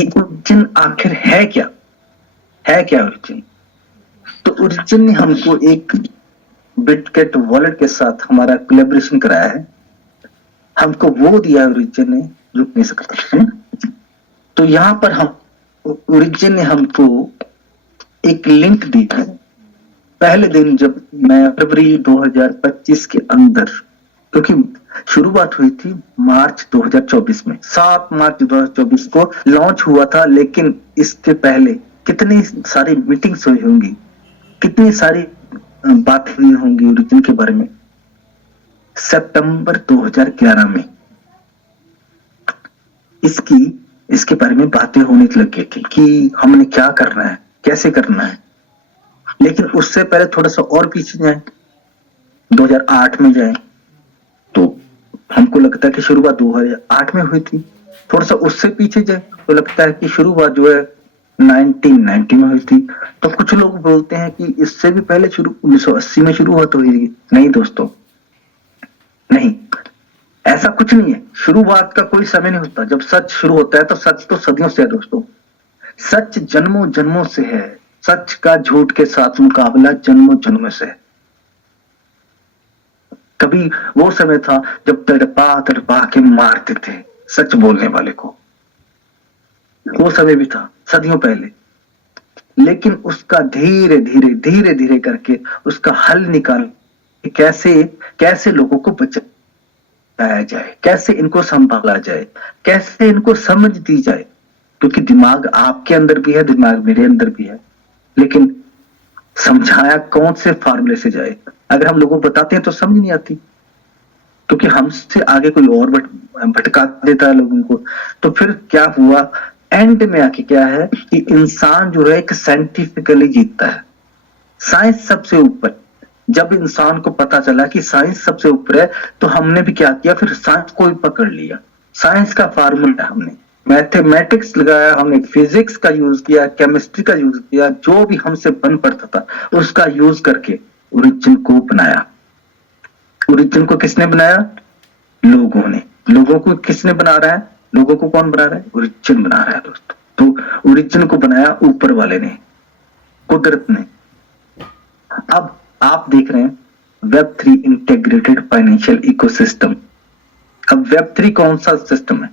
कि ओरिजिन आखिर है क्या ओरिजिन। तो ओरिजिन ने हमको एक बिटकेट वॉलेट के साथ हमारा कोलैबोरेशन कराया है, हमको वो दिया ओरिजिन ने जो नहीं सकता है। तो यहाँ पर हम ओरिजिन ने हमको एक लिंक दी है। पहले दिन जब मैं फरवरी 2025 के अंदर, क्योंकि शुरुआत हुई थी मार्च 2024 में, 7 मार्च 2024 को लॉन्च हुआ था, लेकिन इसके पहले कितनी सारी मीटिंग्स हुई होंगी, कितनी सारी बातें हुई होंगी ओरिजिन के बारे में। सितंबर 2011 में इसके बारे में बातें होने लग गई थी कि हमने क्या करना है, कैसे करना है। लेकिन उससे पहले थोड़ा सा और पीछे जाए, 2008 में जाए, तो हमको लगता है कि शुरुआत 2008 में हुई थी। थोड़ा सा उससे पीछे जाए तो लगता है कि शुरुआत जो है 1990 में हुई थी। तो कुछ लोग बोलते हैं कि इससे भी पहले 1980 में शुरुआत हुई। नहीं दोस्तों, नहीं, ऐसा कुछ नहीं है। शुरुआत का कोई समय नहीं होता। जब सच शुरू होता है तो सच तो सदियों से है दोस्तों। सच जन्मों जन्मों से है। सच का झूठ के साथ मुकाबला जन्मों जन्मों से है। कभी वो समय था जब तड़पा तड़पा के मारते थे सच बोलने वाले को, वो समय भी था सदियों पहले। लेकिन उसका धीरे धीरे धीरे धीरे करके उसका हल निकाल, कैसे कैसे लोगों को बचाया जाए, कैसे इनको संभाला जाए, कैसे इनको समझ दी जाए। क्योंकि दिमाग आपके अंदर भी है, दिमाग मेरे अंदर भी है, लेकिन समझाया कौन से फार्मूले से जाए। अगर हम लोगों को बताते हैं तो समझ नहीं आती, क्योंकि हमसे आगे कोई और भटका देता है लोगों को। तो फिर क्या हुआ, एंड में आके क्या है कि इंसान जो है एक साइंटिफिकली जीतता है। साइंस सबसे ऊपर। जब इंसान को पता चला कि साइंस सबसे ऊपर है, तो हमने भी क्या किया, फिर साइंस को ही पकड़ लिया। साइंस का फार्मूला हमने मैथमेटिक्स लगाया, हमने फिजिक्स का यूज किया, केमिस्ट्री का यूज किया, जो भी हमसे बन पड़ता था उसका यूज करके ओरिजिन को बनाया। ओरिजिन को किसने बनाया? लोगों ने। लोगों को किसने बना रहा है? लोगों को कौन बना रहा है? ओरिजिन बना रहा है दोस्तों। तो ओरिजिन को बनाया ऊपर वाले ने, कुदरत ने। अब आप देख रहे हैं Web3 इंटीग्रेटेड फाइनेंशियल इकोसिस्टम। अब Web3 कौन सा सिस्टम है?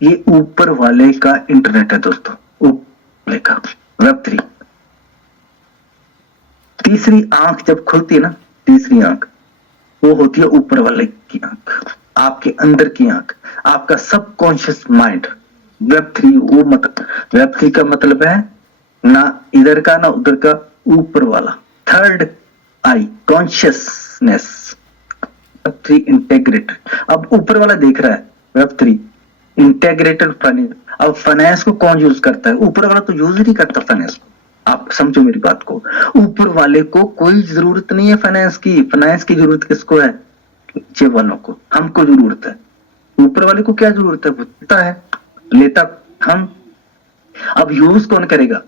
ये ऊपर वाले का इंटरनेट है दोस्तों, ऊपर वाले का Web3। तीसरी आंख जब खुलती है ना, तीसरी आंख वो होती है ऊपर वाले की आंख, आपके अंदर की आंख, आपका सबकॉन्शियस माइंड। Web3 वो मतलब, Web3 का मतलब है ना इधर का ना उधर का, ऊपर वाला, थर्ड आई, कॉन्शियसनेस। Web3 integrated. अब ऊपर वाला देख रहा है Web3 इंटेग्रेटेड फाइनेंस। अब फाइनेंस को कौन यूज करता है? ऊपर वाला तो यूज ही नहीं करता फाइनेंस को। आप समझो मेरी बात को, ऊपर वाले को कोई जरूरत नहीं है फाइनेंस की। फाइनेंस की जरूरत किसको है? नीचे वालों को, हमको जरूरत है। ऊपर वाले को क्या जरूरत है? भुगता है, लेता हम। अब यूज कौन करेगा?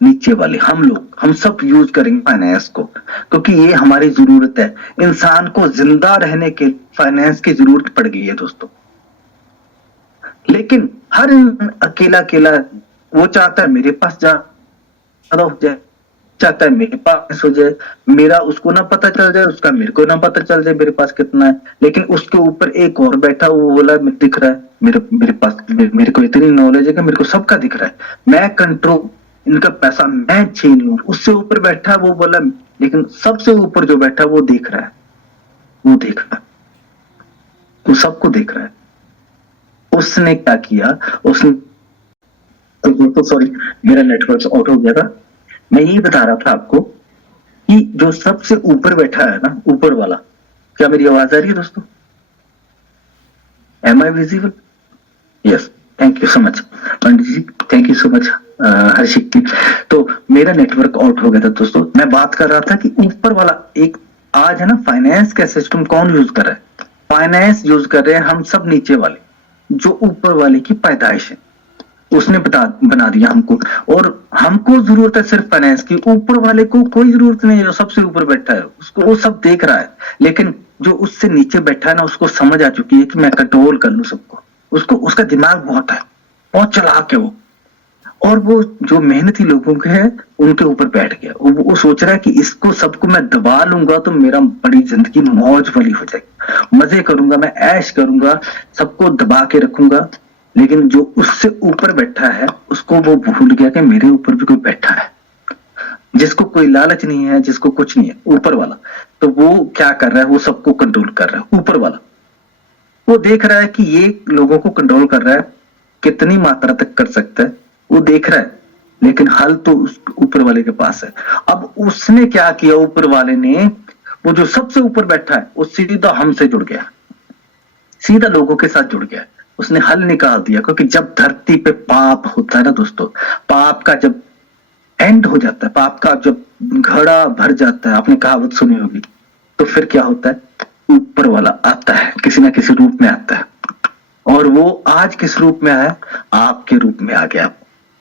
नीचे वाले, हम लोग, हम सब यूज करेंगे फाइनेंस को, क्योंकि ये हमारी जरूरत है। इंसान को जिंदा रहने के फाइनेंस की जरूरत पड़ गई है दोस्तों। लेकिन हर अकेला अकेला वो चाहता है मेरे पास ज्यादा हो जाए, चाहता है मेरे पास हो जाए, मेरा उसको ना पता चल जाए, उसका मेरे को ना पता चल जाए मेरे पास कितना है। लेकिन उसके ऊपर एक और बैठा, वो बोला दिख रहा है मेरे पास, मेरे को इतनी नॉलेज है कि मेरे को सबका दिख रहा है, मैं कंट्रोल, इनका पैसा मैं छीन लूं। उससे ऊपर बैठा वो बोला, लेकिन सबसे ऊपर जो बैठा वो देख रहा है, वो देख रहा है, वो सबको देख रहा है। उसने क्या किया, उसने तो सॉरी मेरा नेटवर्क आउट हो गया था। मैं यही बता रहा था आपको कि जो सबसे ऊपर बैठा है ना, ऊपर वाला, क्या मेरी आवाज आ रही है दोस्तों? Am I visible? Yes, thank you so much Pandit ji, thank you so much Harshit ji. तो मेरा नेटवर्क आउट हो गया था दोस्तों। मैं बात कर रहा था कि ऊपर वाला एक आज है ना, फाइनेंस का सिस्टम कौन यूज कर रहा है? फाइनेंस यूज कर रहे हैं हम सब नीचे वाले, जो ऊपर वाले की पैदाइश है। उसने बना दिया हमको, और हमको जरूरत है सिर्फ फाइनेंस की। ऊपर वाले को कोई जरूरत नहीं है, जो सबसे ऊपर बैठा है उसको वो सब देख रहा है। लेकिन जो उससे नीचे बैठा है ना, उसको समझ आ चुकी है कि मैं कंट्रोल कर लूं सबको। उसको उसका दिमाग बहुत है, बहुत चालाक है वो। और वो जो मेहनती लोगों के हैं उनके ऊपर बैठ गया। वो सोच रहा है कि इसको सबको मैं दबा लूंगा तो मेरा बड़ी जिंदगी मौज वाली हो जाएगी, मजे करूंगा, मैं ऐश करूंगा, सबको दबा के रखूंगा। लेकिन जो उससे ऊपर बैठा है उसको वो भूल गया कि मेरे ऊपर भी कोई बैठा है, जिसको कोई लालच नहीं है, जिसको कुछ नहीं है, ऊपर वाला। तो वो क्या कर रहा है, वो सबको कंट्रोल कर रहा है, ऊपर वाला। वो देख रहा है कि ये लोगों को कंट्रोल कर रहा है, कितनी मात्रा तक कर सकता है वो देख रहा है, लेकिन हल तो उस ऊपर वाले के पास है। अब उसने क्या किया, ऊपर वाले ने, वो जो सबसे ऊपर बैठा है वो सीधा हमसे जुड़ गया, सीधा लोगों के साथ जुड़ गया। उसने हल निकाल दिया, क्योंकि जब धरती पे पाप होता है ना दोस्तों, पाप का जब एंड हो जाता है, पाप का जब घड़ा भर जाता है, आपने कहावत सुनी होगी, तो फिर क्या होता है, ऊपर वाला आता है, किसी ना किसी रूप में आता है। और वो आज किस रूप में आया, आपके रूप में आ गया।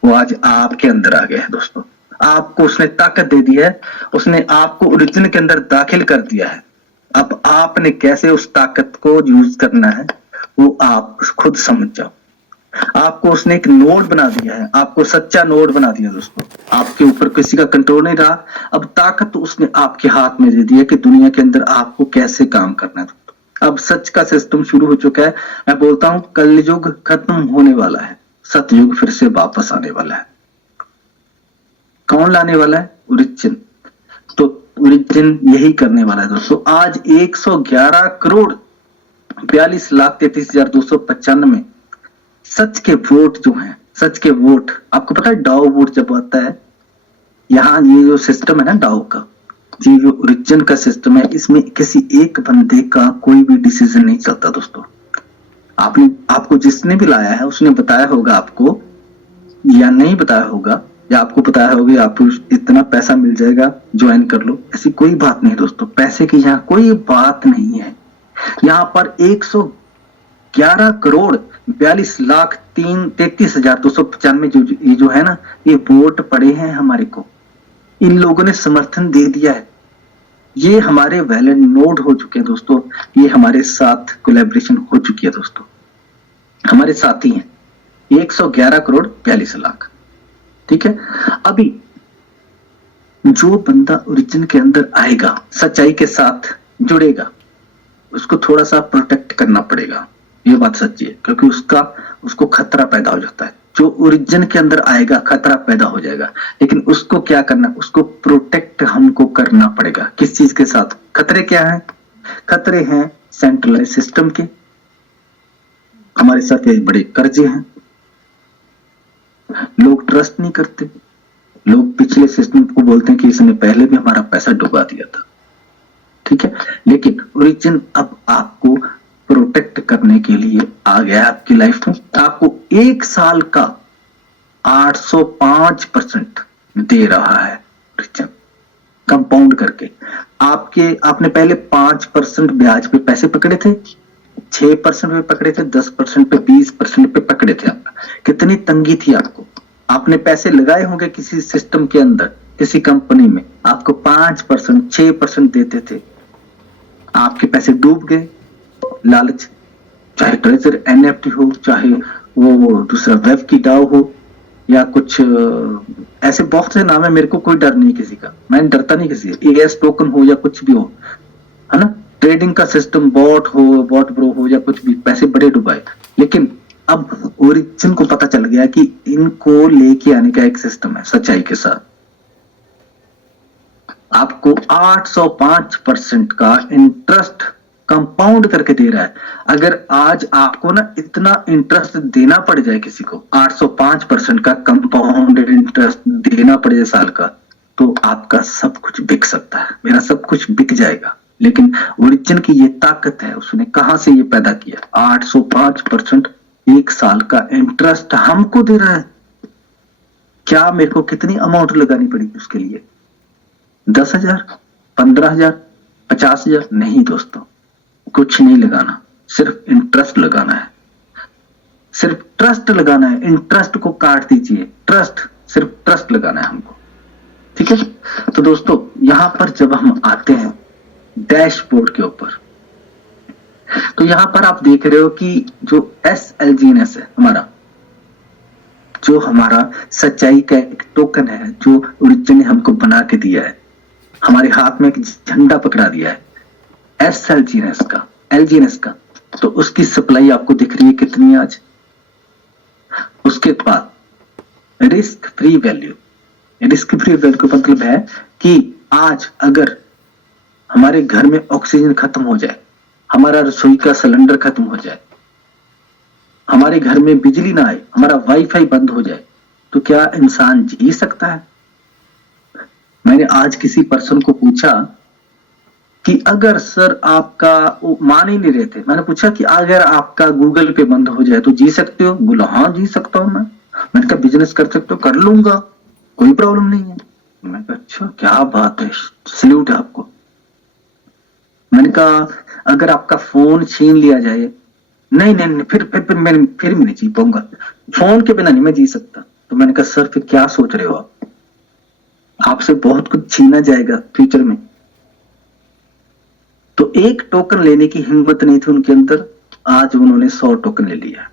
वो आज आपके अंदर आ गया है दोस्तों। आपको उसने ताकत दे दी है, उसने आपको ओरिजिन के अंदर दाखिल कर दिया है। अब आपने कैसे उस ताकत को यूज करना है वो आप खुद समझ जाओ। आपको उसने एक नोड बना दिया है, आपको सच्चा नोड बना दिया दोस्तों। आपके ऊपर किसी का कंट्रोल नहीं रहा। अब ताकत तो उसने आपके हाथ में दे दी है कि दुनिया के अंदर आपको कैसे काम करना है। अब सच का सिस्टम शुरू हो चुका है। मैं बोलता हूं कलयुग खत्म होने वाला है, सतयुग फिर से वापस आने वाला है। कौन लाने वाला है, ओरिजिन। तो ओरिजिन यही करने वाला है दोस्तों। आज 111 करोड़ 42,33,295 सच के वोट जो हैं, सच के वोट, आपको पता है डाउ वोट जब आता है, यहाँ ये जो सिस्टम है ना डाउ का, ये जो ओरिजिन का सिस्टम है, इसमें किसी एक बंदे का कोई भी डिसीजन नहीं चलता दोस्तों। आपको जिसने भी लाया है उसने बताया होगा आपको, या नहीं बताया होगा, या आपको बताया होगा आपको इतना पैसा मिल जाएगा, ज्वाइन कर लो। ऐसी कोई बात नहीं दोस्तों, पैसे की यहाँ कोई बात नहीं है। यहाँ पर 111 करोड़ 42,33,295 ये जो है ना, ये वोट पड़े हैं हमारे को। इन लोगों ने समर्थन दे दिया है, ये हमारे वैलिड नोड हो चुके हैं दोस्तों। ये हमारे साथ कोलैबोरेशन हो चुकी है दोस्तों, हमारे साथी हैं 111 करोड़ 42 लाख। ठीक है, अभी जो बंदा ओरिजिन के अंदर आएगा, सच्चाई के साथ जुड़ेगा, उसको थोड़ा सा प्रोटेक्ट करना पड़ेगा। ये बात सच्ची है, क्योंकि उसको खतरा पैदा हो जाता है। जो ओरिजिन के अंदर आएगा खतरा पैदा हो जाएगा, लेकिन उसको क्या करना, उसको प्रोटेक्ट हमको करना पड़ेगा। किस चीज के साथ, खतरे क्या है, खतरे हैं सेंट्रलाइज सिस्टम के, हमारे साथ ये बड़े कर्जे हैं, लोग ट्रस्ट नहीं करते, लोग पिछले सिस्टम को बोलते हैं कि इसने पहले भी हमारा पैसा डुबा दिया था। ठीक है, लेकिन ओरिजिन अब आपको प्रोटेक्ट करने के लिए आ गया आपकी लाइफ में। आपको 1 साल का 805% दे रहा है ओरिजिन, कंपाउंड करके। आपने पहले 5% ब्याज पे पैसे पकड़े थे, 6% पे पकड़े थे, 10% पे, 20% पे पकड़े थे। आपका कितनी तंगी थी आपको, आपने पैसे लगाए होंगे किसी सिस्टम के अंदर, किसी कंपनी में, आपको 5%, 6% देते थे, आपके पैसे डूब गए। लालच, चाहे ट्रेजर एनएफटी हो, चाहे वो दूसरा वेब की डाउ हो, या कुछ ऐसे बहुत से नाम है। मेरे को कोई डर नहीं किसी का, मैं डरता नहीं किसी से, एएस टोकन हो या कुछ भी हो, है ना, ट्रेडिंग का सिस्टम, बॉट हो, बॉट ब्रो हो, या कुछ भी, पैसे बड़े डुबाए। लेकिन अब ओरिजिन को पता चल गया कि इनको लेके आने का एक सिस्टम है सच्चाई के साथ। आपको 805% का इंटरेस्ट कंपाउंड करके दे रहा है। अगर आज आपको ना इतना इंटरेस्ट देना पड़ जाए किसी को, 805% का कंपाउंड इंटरेस्ट देना पड़ जाए साल का, तो आपका सब कुछ बिक सकता है, मेरा सब कुछ बिक जाएगा। लेकिन ओरिजिन की ये ताकत है, उसने कहां से ये पैदा किया, 805% 1 साल का इंटरेस्ट हमको दे रहा है। क्या मेरे को कितनी अमाउंट लगानी पड़ेगी उसके लिए, 10,000, 15,000, 50,000? नहीं दोस्तों, कुछ नहीं लगाना, सिर्फ इंटरेस्ट लगाना है, सिर्फ ट्रस्ट लगाना है। इंटरेस्ट को काट दीजिए, ट्रस्ट, सिर्फ ट्रस्ट लगाना है हमको। ठीक है, तो दोस्तों यहां पर जब हम आते हैं डैशबोर्ड के ऊपर, तो यहां पर आप देख रहे हो कि जो SLGNS है हमारा, जो हमारा सच्चाई का एक टोकन है, जो ओरिजिन ने हमको बना के दिया है, हमारे हाथ में एक झंडा पकड़ा दिया है एलजीएनएस का। तो उसकी सप्लाई आपको दिख रही है कितनी आज। उसके बाद रिस्क फ्री वैल्यू का मतलब है कि आज अगर हमारे घर में ऑक्सीजन खत्म हो जाए, हमारा रसोई का सिलेंडर खत्म हो जाए, हमारे घर में बिजली ना आए, हमारा वाईफाई बंद हो जाए, तो क्या इंसान जी सकता है? मैंने आज किसी पर्सन को पूछा कि अगर सर आपका, वो मान ही नहीं रहे थे, मैंने पूछा कि अगर आपका गूगल पे बंद हो जाए तो जी सकते हो? बोला हाँ जी सकता हूं मैं। मैंने कहा बिजनेस कर सकते हो? कर लूंगा, कोई प्रॉब्लम नहीं है। मैंने कहा अच्छा क्या बात है, सल्यूट है आपको। मैंने कहा अगर आपका फोन छीन लिया जाए, नहीं, फिर मैं नहीं जी पाऊंगा, फोन के बिना नहीं मैं जी सकता। तो मैंने कहा सर फिर क्या सोच रहे हो आप? आपसे बहुत कुछ छीना जाएगा फ्यूचर में। तो एक टोकन लेने की हिम्मत नहीं थी उनके अंदर, आज उन्होंने 100 टोकन ले लिया,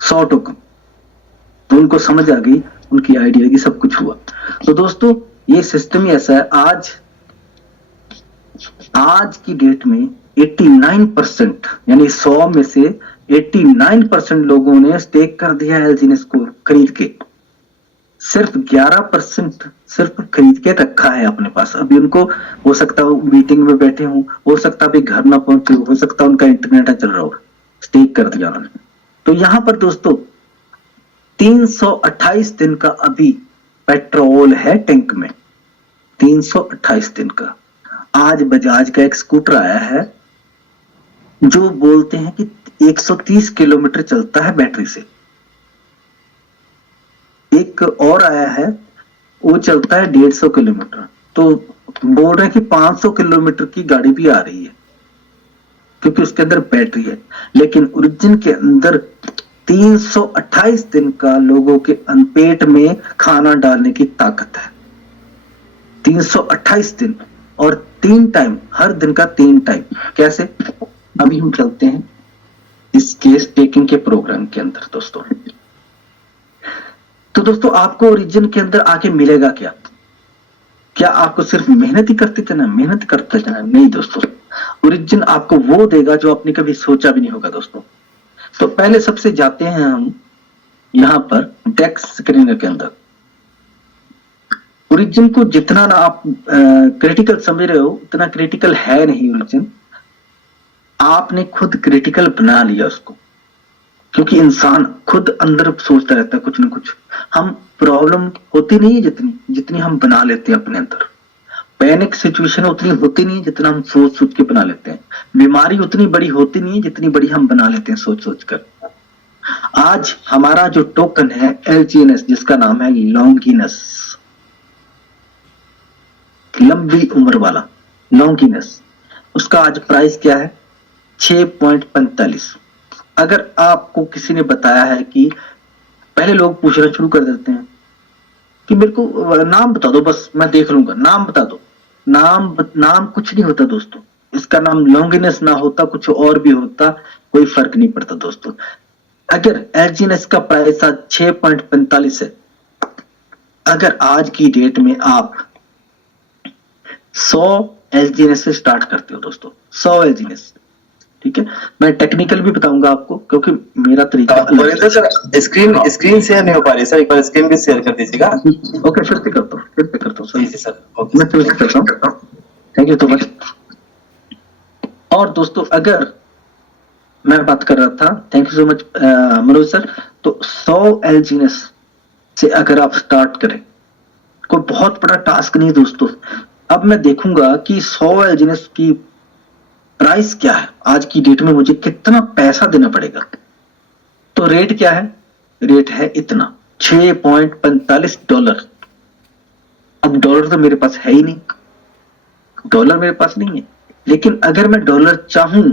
100 टोकन। तो उनको समझ आ गई, उनकी आइडिया की सब कुछ हुआ। तो दोस्तों ये सिस्टम ही ऐसा है। आज की डेट में 89% यानी 100 में से 89% लोगों ने स्टेक कर दिया है एलजीएनएस को खरीद के। सिर्फ 11% सिर्फ खरीद के रखा है अपने पास। अभी उनको हो सकता है मीटिंग में बैठे हो सकता है घर ना पहुंचे, हो सकता है उनका इंटरनेट चल रहा हो, स्टेक कर दिया उन्होंने। तो यहां पर दोस्तों 328 दिन का अभी पेट्रोल है टैंक में, 328 दिन का। आज बजाज का एक स्कूटर आया है जो बोलते हैं कि 130 किलोमीटर चलता है बैटरी से। एक और आया है वो चलता है 150 किलोमीटर। तो बोल रहे हैं कि 500 किलोमीटर की गाड़ी भी आ रही है क्योंकि उसके अंदर बैटरी है। लेकिन ओरिजिन के अंदर 328 दिन का लोगों के पेट में खाना डालने की ताकत है। 328 दिन और 3 टाइम, हर दिन का 3 टाइम। कैसे? अभी हम चलते हैं इस केस टेकिंग के प्रोग्राम के अंदर दोस्तों। तो दोस्तों आपको ओरिजिन के अंदर आके मिलेगा क्या? क्या आपको सिर्फ मेहनत ही करते जाना, मेहनत करते जाना? नहीं दोस्तों, ओरिजिन आपको वो देगा जो आपने कभी सोचा भी नहीं होगा दोस्तों। तो पहले सबसे जाते हैं हम यहां पर डेक्स स्क्रीनर के अंदर। ओरिजिन को जितना ना आप क्रिटिकल समझ रहे हो उतना क्रिटिकल है नहीं ओरिजिन। आपने खुद क्रिटिकल बना लिया उसको, क्योंकि इंसान खुद अंदर सोचता रहता है कुछ ना कुछ। हम प्रॉब्लम होती नहीं है जितनी हम बना लेते हैं अपने अंदर। पैनिक सिचुएशन उतनी होती नहीं है जितना हम सोच सोच के बना लेते हैं। बीमारी उतनी बड़ी होती नहीं है जितनी बड़ी हम बना लेते हैं सोच सोच कर। आज हमारा जो टोकन है एलजीएनएस, जिसका नाम है लॉन्गिनस, लंबी उम्र वाला लॉन्गिनस, उसका आज प्राइस क्या है? 6.45। अगर आपको किसी ने बताया है कि पहले लोग पूछना शुरू कर देते हैं कि मेरे को नाम बता दो, बस मैं देख लूंगा, नाम बता दो। नाम कुछ नहीं होता दोस्तों। इसका नाम लॉन्गिनस ना होता, कुछ और भी होता, कोई फर्क नहीं पड़ता दोस्तों। अगर एलजीएनएस का प्राइस आज 6.45 है, अगर आज की डेट में आप 100 एलजीएनएस से स्टार्ट करते हो दोस्तों, 100 एलजीएनएस, ठीक है? मैं टेक्निकल भी बताऊंगा आपको क्योंकि मेरा तरीका बोलिए सर। स्क्रीन शेयर नहीं हो पा रही सर, एक बार स्क्रीन भी शेयर कर दीजिएगा। ओके फिर से करता हूँ सर। जी सर, ओके मैं फिर से करता हूँ। Thank you so much. और दोस्तों अगर मैं बात कर रहा था, thank you so much Manoj sir. तो 100 एलजीएनएस से अगर आप स्टार्ट करें, कोई बहुत बड़ा टास्क नहीं दोस्तों। अब मैं देखूंगा कि 100 एलजीएनएस की प्राइस क्या है, आज की डेट में मुझे कितना पैसा देना पड़ेगा। तो रेट क्या है? रेट है इतना, $6.45। अब डॉलर तो मेरे पास है ही नहीं, डॉलर मेरे पास नहीं है। लेकिन अगर मैं डॉलर चाहूं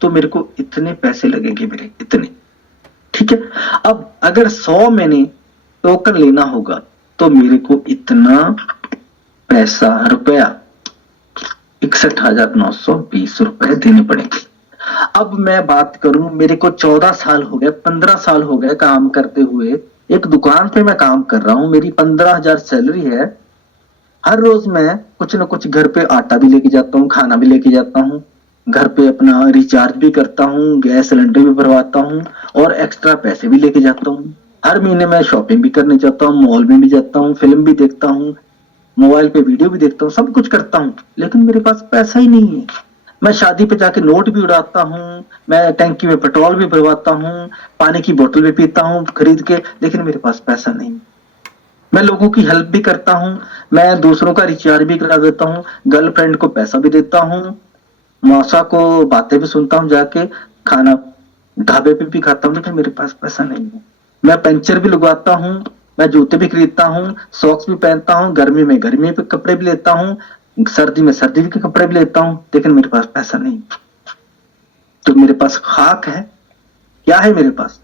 तो मेरे को इतने पैसे लगेंगे मेरे, इतने, ठीक है? अब अगर 100 मैंने टोकन लेना होगा तो मेरे को इतना पैसा, रुपया 61,920 रुपए देने पड़ेंगे। अब मैं बात करूं, मेरे को 14 साल हो गए, 15 साल हो गए काम करते हुए। एक दुकान पे मैं काम कर रहा हूं, मेरी 15,000 सैलरी है। हर रोज मैं कुछ ना कुछ घर पे आटा भी लेके जाता हूँ, खाना भी लेके जाता हूँ, घर पे अपना रिचार्ज भी करता हूँ, गैस सिलेंडर भी भरवाता हूँ और एक्स्ट्रा पैसे भी लेके जाता हूँ। हर महीने मैं शॉपिंग भी करने जाता हूँ, मॉल में भी जाता हूँ, फिल्म भी देखता हूँ, मोबाइल पे वीडियो भी देखता हूँ, सब कुछ करता हूँ, लेकिन मेरे पास पैसा ही नहीं है। मैं शादी पे जाके नोट भी उड़ाता हूँ, मैं टैंकी में पेट्रोल भी भरवाता हूँ, पानी की बोतल भी पीता हूँ खरीद के, लेकिन मेरे पास पैसा नहीं। मैं लोगों की हेल्प भी करता हूँ, मैं दूसरों का रिचार्ज भी करा देता हूँ, गर्लफ्रेंड को पैसा भी देता हूँ, मौसा को बातें भी सुनता हूँ जाके, खाना ढाबे पे भी खाता हूँ, लेकिन मेरे पास पैसा नहीं है। मैं पंचर भी लगवाता हूँ, मैं जूते भी खरीदता हूँ, सॉक्स भी पहनता हूँ, गर्मी में गर्मी के कपड़े भी लेता हूँ, सर्दी में सर्दी के कपड़े भी लेता हूँ, लेकिन मेरे पास पैसा नहीं। तो मेरे पास खाक है, क्या है मेरे पास?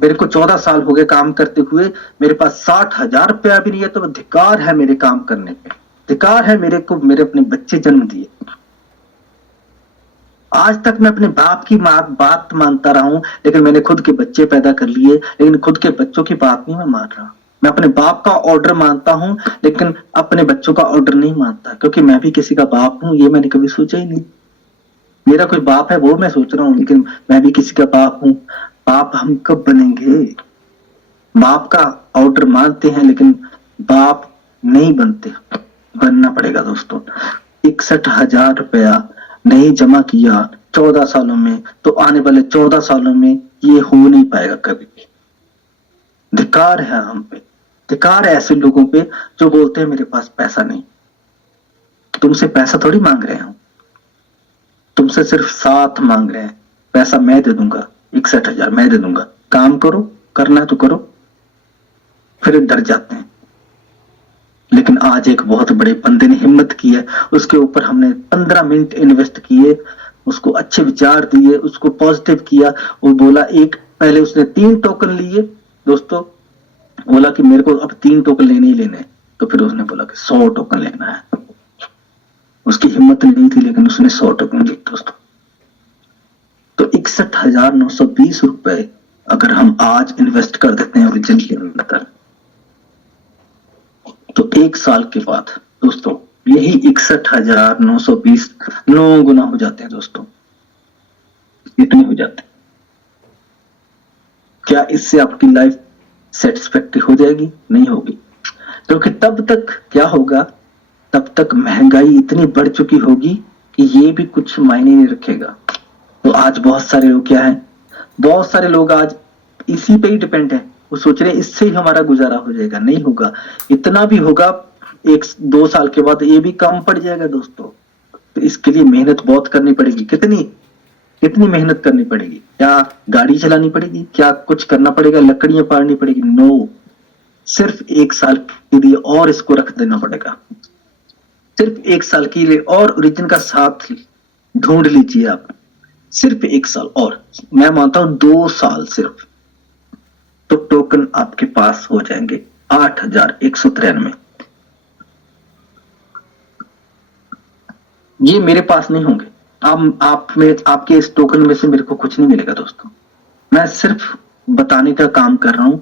मेरे को 14 साल हो गए काम करते हुए, मेरे पास 60,000 रुपया भी नहीं है, तो धिकार है मेरे काम करने पे, धिकार है मेरे को, मेरे अपने बच्चे जन्म दिए। आज तक मैं अपने बाप की बात मानता रहा हूं, लेकिन मैंने खुद के बच्चे पैदा कर लिए, लेकिन खुद के बच्चों की बात नहीं मैं मान रहा। मैं अपने बाप का ऑर्डर मानता हूं, लेकिन अपने बच्चों का ऑर्डर नहीं मानता, क्योंकि मैं भी किसी का बाप हूं, ये मैंने कभी सोचा ही नहीं। मेरा कोई बाप है वो मैं सोच रहा हूँ, लेकिन मैं भी किसी का बाप हूँ। बाप हम कब बनेंगे? बाप का ऑर्डर मानते हैं, लेकिन बाप नहीं बनते। बनना पड़ेगा दोस्तों। 61,000 रुपया नहीं जमा किया 14 सालों में, तो आने वाले 14 सालों में ये हो नहीं पाएगा कभी भी। धिक्कार है हम पे, धिक्कार है ऐसे लोगों पे जो बोलते हैं मेरे पास पैसा नहीं। तुमसे पैसा थोड़ी मांग रहे हैं, तुमसे सिर्फ साथ मांग रहे हैं। पैसा मैं दे दूंगा, 61,000 मैं दे दूंगा, काम करो, करना है तो करो। फिर डर जाते हैं। लेकिन आज एक बहुत बड़े बंदे ने हिम्मत की है, उसके ऊपर हमने 15 मिनट इन्वेस्ट किए, उसको अच्छे विचार दिए, उसको पॉजिटिव किया। वो बोला, एक पहले उसने 3 टोकन लिए दोस्तों, बोला कि मेरे को अब 3 टोकन लेने ही लेने। तो फिर उसने बोला कि 100 टोकन लेना है। उसकी हिम्मत नहीं थी, लेकिन उसने 100 टोकन लिए दोस्तों। तो 61,920 रुपए अगर हम आज इन्वेस्ट कर देते हैं ओरिजिन के अंदर, तो 1 साल के बाद दोस्तों यही 61,920 9 गुना हो जाते हैं दोस्तों। इतने हो जाते हैं। क्या इससे आपकी लाइफ सेटिस्फैक्टरी हो जाएगी? नहीं होगी, क्योंकि तब तक क्या होगा, तब तक महंगाई इतनी बढ़ चुकी होगी कि ये भी कुछ मायने नहीं रखेगा। तो आज बहुत सारे लोग क्या है, बहुत सारे लोग आज इसी पे ही डिपेंड है। वो सोच रहे इससे ही हमारा गुजारा हो जाएगा। नहीं होगा। इतना भी होगा 1-2 साल के बाद ये भी कम पड़ जाएगा दोस्तों। तो इसके लिए मेहनत बहुत करनी पड़ेगी। कितनी मेहनत करनी पड़ेगी? क्या गाड़ी चलानी पड़ेगी? क्या कुछ करना पड़ेगा? लकड़ियां पाड़नी पड़ेगी? नो, सिर्फ 1 साल के लिए और इसको रख देना पड़ेगा। सिर्फ 1 साल के लिए और ओरिजिन का साथ ढूंढ लीजिए आप। सिर्फ 1 साल और, मैं मानता हूं 2 साल सिर्फ, तो टोकन आपके पास हो जाएंगे 8,193। ये मेरे पास नहीं होंगे। आप में, आपके इस टोकन में से मेरे को कुछ नहीं मिलेगा दोस्तों। मैं सिर्फ बताने का काम कर रहा हूं,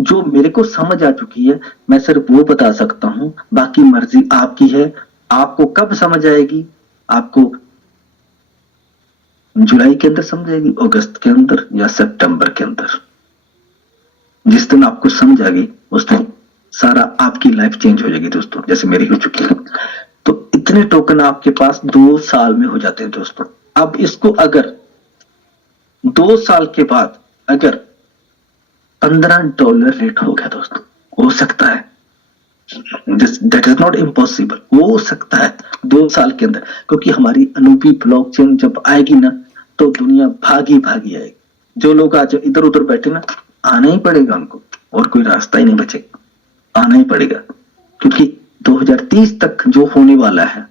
जो मेरे को समझ आ चुकी है मैं सिर्फ वो बता सकता हूं। बाकी मर्जी आपकी है। आपको कब समझ आएगी? आपको जुलाई के अंदर समझ आएगी, अगस्त के अंदर, या सितंबर के अंदर। जिस दिन आपको समझ आ गई उस दिन सारा आपकी लाइफ चेंज हो जाएगी दोस्तों, जैसे मेरी हो चुकी है। तो इतने टोकन आपके पास 2 साल में हो जाते हैं दोस्तों। अब इसको अगर 2 साल के बाद अगर $15 रेट हो गया दोस्तों, हो सकता है, दैट इज नॉट इम्पॉसिबल, हो सकता है 2 साल के अंदर, क्योंकि हमारी अनूपी ब्लॉकचेन जब आएगी ना, तो दुनिया भागी भागी आएगी। जो लोग आज इधर उधर बैठे ना, आना ही पड़ेगा उनको, और कोई रास्ता ही नहीं बचेगा, आना ही पड़ेगा। क्योंकि 2030 तक जो होने वाला है,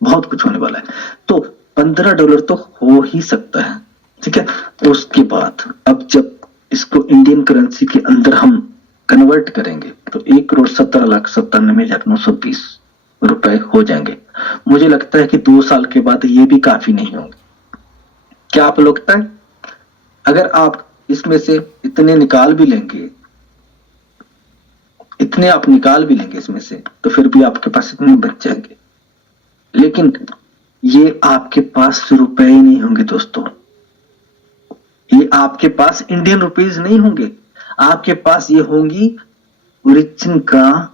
बहुत कुछ होने वाला है। तो $15 तो हो ही सकता है, ठीक है। उसके बाद अब जब इसको इंडियन करेंसी के अंदर हम कन्वर्ट करेंगे, तो 1,17,97,920 रुपए हो जाएंगे। मुझे लगता है कि 2 साल के बाद ये भी काफी नहीं होंगे। क्या आप लगता है? अगर आप इसमें से इतने निकाल भी लेंगे, इतने आप निकाल भी लेंगे इसमें से, तो फिर भी आपके पास इतने बच जाएंगे। लेकिन ये आपके पास रुपए ही नहीं होंगे दोस्तों, ये आपके पास इंडियन रुपीज नहीं होंगे, आपके पास ये होंगी ओरिजिन का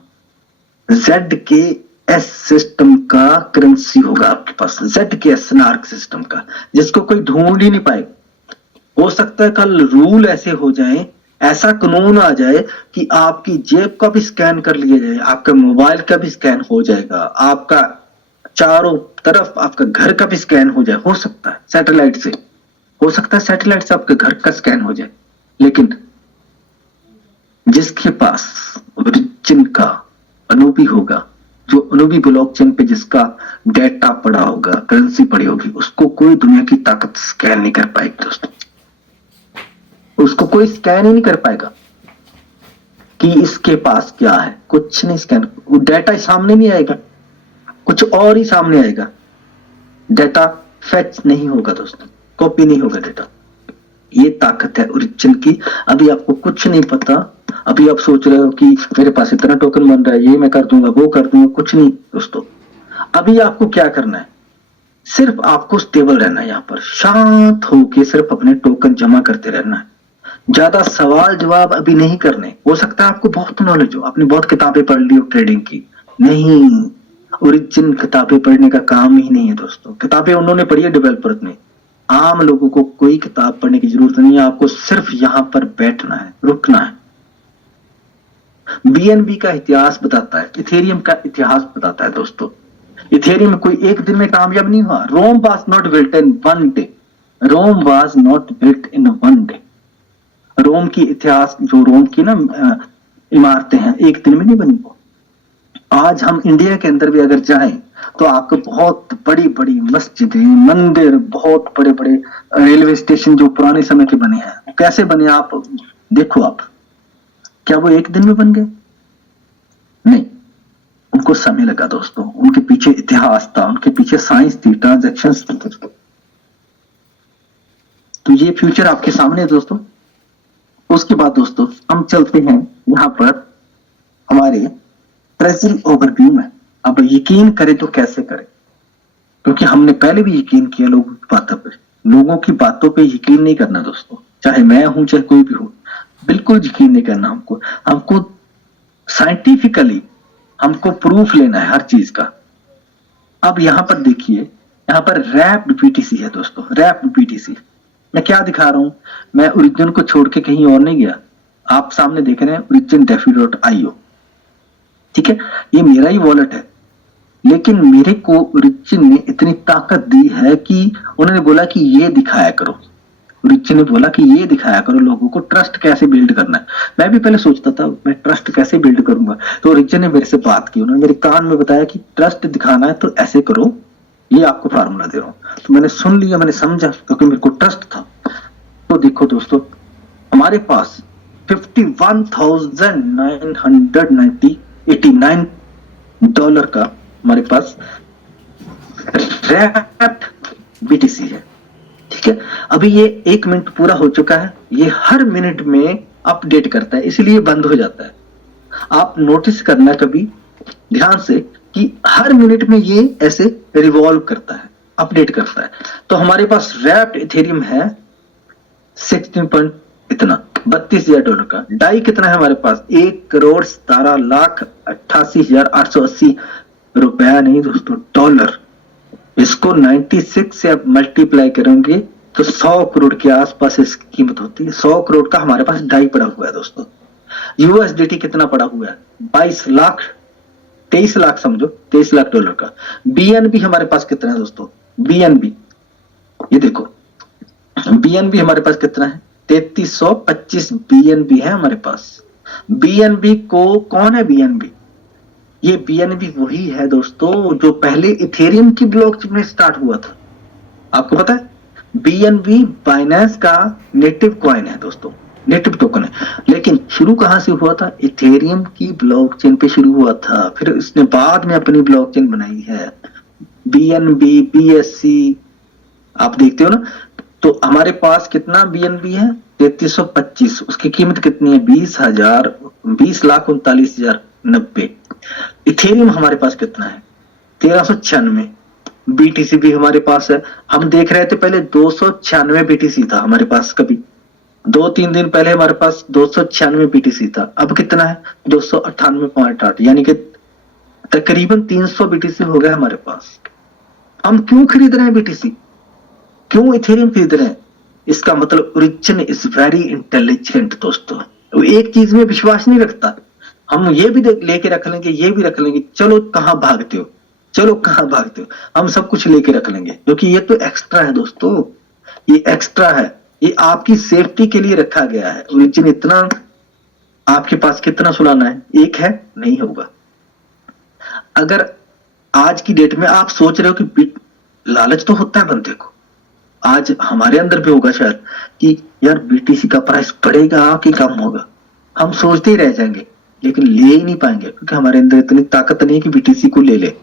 ZKS सिस्टम का करेंसी होगा आपके पास, ZKS नार्क सिस्टम का, जिसको कोई ढूंढ ही नहीं पाएगा। हो सकता है कल रूल ऐसे हो जाए, ऐसा कानून आ जाए कि आपकी जेब का भी स्कैन कर लिया जाए, आपका मोबाइल का भी स्कैन हो जाएगा, आपका चारों तरफ आपका घर का भी स्कैन हो जाए। हो सकता है सैटेलाइट से, हो सकता है सैटेलाइट से आपके घर का स्कैन हो जाए। लेकिन जिसके पास ओरिजिन का अनूबी होगा, जो अनूबी ब्लॉकचेन पे जिसका डेटा पड़ा होगा, करेंसी पड़ी होगी, उसको कोई दुनिया की ताकत स्कैन नहीं कर पाएगी दोस्तों, उसको कोई स्कैन ही नहीं कर पाएगा कि इसके पास क्या है। कुछ नहीं स्कैन, वो डेटा सामने नहीं आएगा, कुछ और ही सामने आएगा। डेटा फेच नहीं होगा दोस्तों, कॉपी नहीं होगा डेटा। ये ताकत है ओरिजिन की। अभी आपको कुछ नहीं पता, अभी आप सोच रहे हो कि मेरे पास इतना टोकन बन रहा है, ये मैं कर दूंगा, वो कर दूंगा। कुछ नहीं दोस्तों, अभी आपको क्या करना है, सिर्फ आपको स्टेबल रहना है, यहाँ पर शांत होके सिर्फ अपने टोकन जमा करते रहना है। ज्यादा सवाल जवाब अभी नहीं करने। हो सकता है आपको बहुत नॉलेज हो, आपने बहुत किताबें पढ़ ली हो ट्रेडिंग की, नहीं, ओरिजिन किताबें पढ़ने का काम ही नहीं है दोस्तों। किताबें उन्होंने पढ़ी है डेवलपर ने, आम लोगों को कोई किताब पढ़ने की जरूरत नहीं है। आपको सिर्फ यहाँ पर बैठना है, रुकना है। BNB का इतिहास बताता है, इथेरियम का इतिहास बताता है दोस्तों। इथेरियम कोई एक दिन में कामयाब नहीं हुआ। Rome was not built in one day, Rome was not built in one day. Rome की इतिहास, जो रोम की ना इमारतें हैं, एक दिन में नहीं बनी वो। आज हम इंडिया के अंदर भी अगर जाएं तो आपको बहुत बड़ी बड़ी मस्जिदें, मंदिर, बहुत बड़े बड़े रेलवे स्टेशन जो पुराने समय के बने हैं, कैसे बने आप देखो। आप क्या वो एक दिन में बन गए? नहीं, उनको समय लगा दोस्तों, उनके पीछे इतिहास था, उनके पीछे साइंस थी, ट्रांजैक्शंस थी दोस्तों। तो ये फ्यूचर आपके सामने है दोस्तों। उसके बाद दोस्तों हम चलते हैं यहाँ पर हमारे ट्रेजरी ओवरव्यू में। अब यकीन करें तो कैसे करें, क्योंकि हमने पहले भी यकीन किया लोगों की बातों पे। लोगों की बातों पे यकीन नहीं करना दोस्तों, चाहे मैं हूं चाहे कोई भी हो, बिल्कुल यकीन नहीं करना। हमको साइंटिफिकली हमको प्रूफ लेना है हर चीज का। अब यहाँ पर देखिए, यहाँ पर रैप्ड BTC है दोस्तों, रैप्ड BTC। मैं क्या दिखा रहा हूं, मैं ओरिजिन को छोड़ के कहीं और नहीं गया। आप सामने देख रहे हैं origin.defi.io, ठीक है, ये मेरा ही वॉलेट है। लेकिन मेरे को ओरिजिन ने इतनी ताकत दी है कि उन्होंने बोला कि ये दिखाया करो। ओरिजिन ने बोला कि ये दिखाया करो लोगों को ट्रस्ट कैसे बिल्ड करना है। मैं भी पहले सोचता था मैं ट्रस्ट कैसे बिल्ड करूंगा, तो ओरिजिन ने मेरे से बात की, उन्होंने मेरे कान में बताया कि ट्रस्ट दिखाना है तो ऐसे करो, ये आपको फार्मूला दे रहा हूं। तो मैंने सुन लिया, मैंने समझा, क्योंकि मेरे को ट्रस्ट था। तो देखो दोस्तों, हमारे पास 51,989 डॉलर का हमारे पास रैप्ड BTC है, ठीक है। अभी ये 1 मिनट पूरा हो चुका है, ये हर मिनट में अपडेट करता है, इसलिए बंद हो जाता है। आप नोटिस करना कभी ध्यान से कि हर मिनट में ये ऐसे रिवॉल्व करता है, अपडेट करता है। तो हमारे पास रैप्ड इथेरियम है 32,000 डॉलर का। डाई कितना है हमारे पास? 1,17,88,880 रुपया नहीं दोस्तों, डॉलर। इसको 96 से आप मल्टीप्लाई करेंगे तो 100 करोड़ के आसपास इसकी कीमत होती है। 100 करोड़ का हमारे पास डाई पड़ा हुआ है दोस्तों। USDT कितना पड़ा हुआ है? 22 लाख, 23 लाख समझो, 23 लाख डॉलर का। BNB हमारे पास कितना है दोस्तों? BNB ये देखो, BNB हमारे पास कितना है? 3325 BNB है हमारे पास। BNB को कौन है BNB? ये BNB वही है दोस्तों जो पहले इथेरियम की ब्लॉकचेन में स्टार्ट हुआ था। आपको पता है BNB बाइनेंस का नेटिव कॉइन है दोस्तों, नेटिव टोकन है। लेकिन शुरू कहां से हुआ था? इथेरियम की ब्लॉकचेन पे शुरू हुआ था, फिर इसने बाद में अपनी ब्लॉकचेन बनाई है। बीएनबी, बीएससी आप देखते हो ना, तो हमारे पास कितना बीएनबी है 3325, उसकी कीमत कितनी है 20,000, 20,39,090। इथेरियम हमारे पास कितना है 1396, बीटीसी भी हमारे पास है। हम देख रहे थे पहले 296 बीटीसी था हमारे पास, कभी 2-3 दिन पहले हमारे पास 296 बीटीसी था, अब कितना है 298.8, यानी कि तकरीबन 300 बीटीसी हो गया हमारे पास। हम क्यों खरीद रहे हैं बीटीसी, क्यों इथेरियम खरीद रहे हैं? इसका मतलब ओरिजिन इज वेरी इंटेलिजेंट दोस्तों, वो एक चीज में विश्वास नहीं रखता। हम ये भी लेके रख लेंगे, ये भी रख लेंगे, चलो कहां भागते हो, चलो कहां भागते हो, हम सब कुछ लेके रख लेंगे, क्योंकि ये तो एक्स्ट्रा है दोस्तों, ये एक्स्ट्रा है, ये आपकी सेफ्टी के लिए रखा गया है। ओरिजिन इतना आपके पास कितना सुलाना है, एक है नहीं होगा। अगर आज की डेट में आप सोच रहे हो कि लालच तो होता है बंदे को, आज हमारे अंदर भी होगा शायद कि यार बीटीसी का प्राइस बढ़ेगा कि कम होगा, हम सोचते ही रह जाएंगे लेकिन ले ही नहीं पाएंगे, क्योंकि हमारे अंदर इतनी ताकत नहीं है कि बीटीसी को ले ले,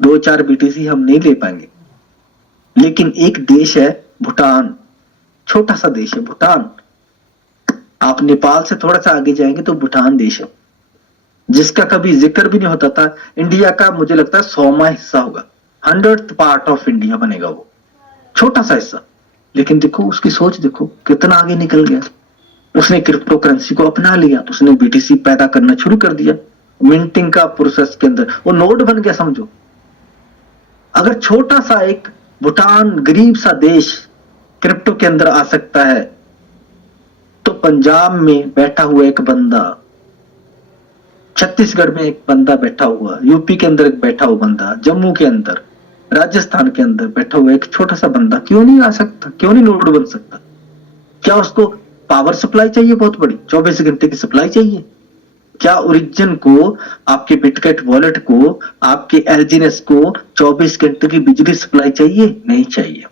2-4 बीटीसी हम नहीं ले पाएंगे। लेकिन एक देश है भूटान, छोटा सा देश है भूटान, आप नेपाल से थोड़ा सा आगे जाएंगे तो भूटान देश है, जिसका कभी जिक्र भी नहीं होता था। इंडिया का मुझे लगता है 100वां हिस्सा होगा, 100th पार्ट ऑफ इंडिया बनेगा वो, छोटा सा हिस्सा। लेकिन देखो उसकी सोच, देखो कितना आगे निकल गया, उसने क्रिप्टो करेंसी को अपना लिया, उसने बीटीसी पैदा करना शुरू कर दिया, मिंटिंग का प्रोसेस के अंदर वो नोड बन गया समझो। अगर छोटा सा एक भूटान गरीब सा देश क्रिप्टो के अंदर आ सकता है, तो पंजाब में बैठा हुआ एक बंदा, छत्तीसगढ़ में एक बंदा बैठा हुआ, यूपी के अंदर एक बैठा हुआ बंदा, जम्मू के अंदर, राजस्थान के अंदर बैठा हुआ एक छोटा सा बंदा क्यों नहीं आ सकता, क्यों नहीं नोड बन सकता? क्या उसको पावर सप्लाई चाहिए बहुत बड़ी, 24 घंटे की सप्लाई चाहिए? क्या ओरिजिन को, आपके बिटकेट वॉलेट को, आपके एलजीनेस को 24 घंटे की बिजली सप्लाई चाहिए? नहीं चाहिए।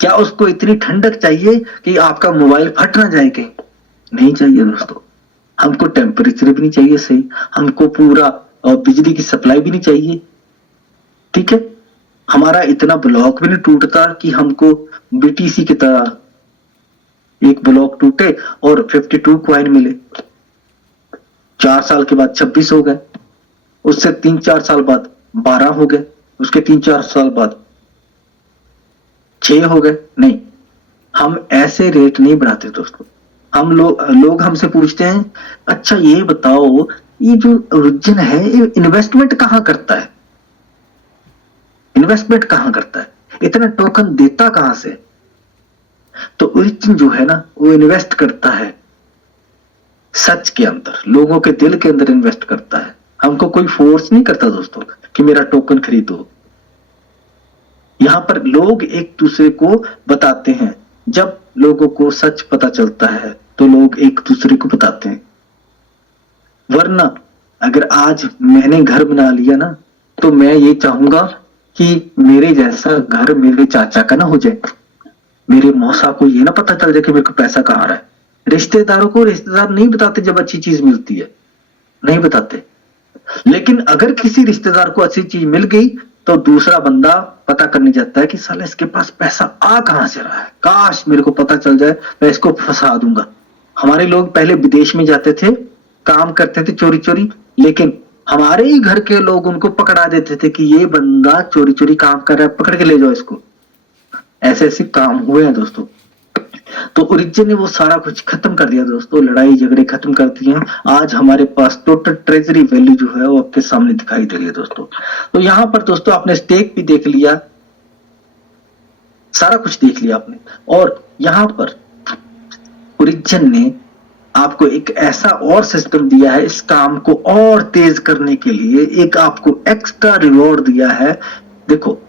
क्या उसको इतनी ठंडक चाहिए कि आपका मोबाइल फट ना जाए कहीं? नहीं चाहिए दोस्तों। हमको टेम्परेचर भी नहीं चाहिए सही, हमको पूरा बिजली की सप्लाई भी नहीं चाहिए, ठीक है। हमारा इतना ब्लॉक भी नहीं टूटता कि हमको बीटीसी की तरह एक ब्लॉक टूटे और 52 कॉइन मिले, 4 साल के बाद 26 हो गए, उससे 3-4 साल बाद 12 हो गए, उसके 3-4 साल बाद 6 हो गए। नहीं, हम ऐसे रेट नहीं बढ़ाते दोस्तों। हम लोग हमसे पूछते हैं, अच्छा ये बताओ, ये जो ओरिजिन है ये इन्वेस्टमेंट कहां करता है, इन्वेस्टमेंट कहां करता है, इतना टोकन देता कहां से? तो ओरिजिन जो है ना, वो इन्वेस्ट करता है सच के अंदर, लोगों के दिल के अंदर इन्वेस्ट करता है। हमको कोई फोर्स नहीं करता दोस्तों कि मेरा टोकन खरीदो। यहां पर लोग एक दूसरे को बताते हैं, जब लोगों को सच पता चलता है तो लोग एक दूसरे को बताते हैं। वरना अगर आज मैंने घर बना लिया ना, तो मैं ये चाहूंगा कि मेरे जैसा घर मेरे चाचा का ना हो जाए, मेरे मौसा को ये ना पता चल जाए कि मेरे को पैसा कहाँ आ रहा है। रिश्तेदारों को रिश्तेदार नहीं बताते जब अच्छी चीज मिलती है, नहीं बताते। लेकिन अगर किसी रिश्तेदार को अच्छी चीज मिल गई तो दूसरा बंदा पता करने जाता है कि साला इसके पास पैसा आ कहां से रहा है, काश मेरे को पता चल जाए, मैं इसको फंसा दूंगा। हमारे लोग पहले विदेश में जाते थे, काम करते थे चोरी चोरी, लेकिन हमारे ही घर के लोग उनको पकड़ा देते थे कि ये बंदा चोरी चोरी काम कर रहा है, पकड़ के ले जाओ इसको। ऐसे ऐसे काम हुए हैं दोस्तों। तो ओरिजिन ने वो सारा कुछ खत्म कर दिया दोस्तों, लड़ाई झगड़े खत्म कर दिए हैं। आज हमारे पास टोटल ट्रेजरी वैल्यू जो है वो आपके सामने दिखाई दे रही है दोस्तों। तो यहां पर दोस्तों आपने स्टेक भी देख लिया, सारा कुछ देख लिया आपने, और यहां पर ओरिजिन ने आपको एक ऐसा और सिस्टम दिया है इस काम को और तेज करने के लिए, एक आपको एक्स्ट्रा रिवॉर्ड दिया है। देखो,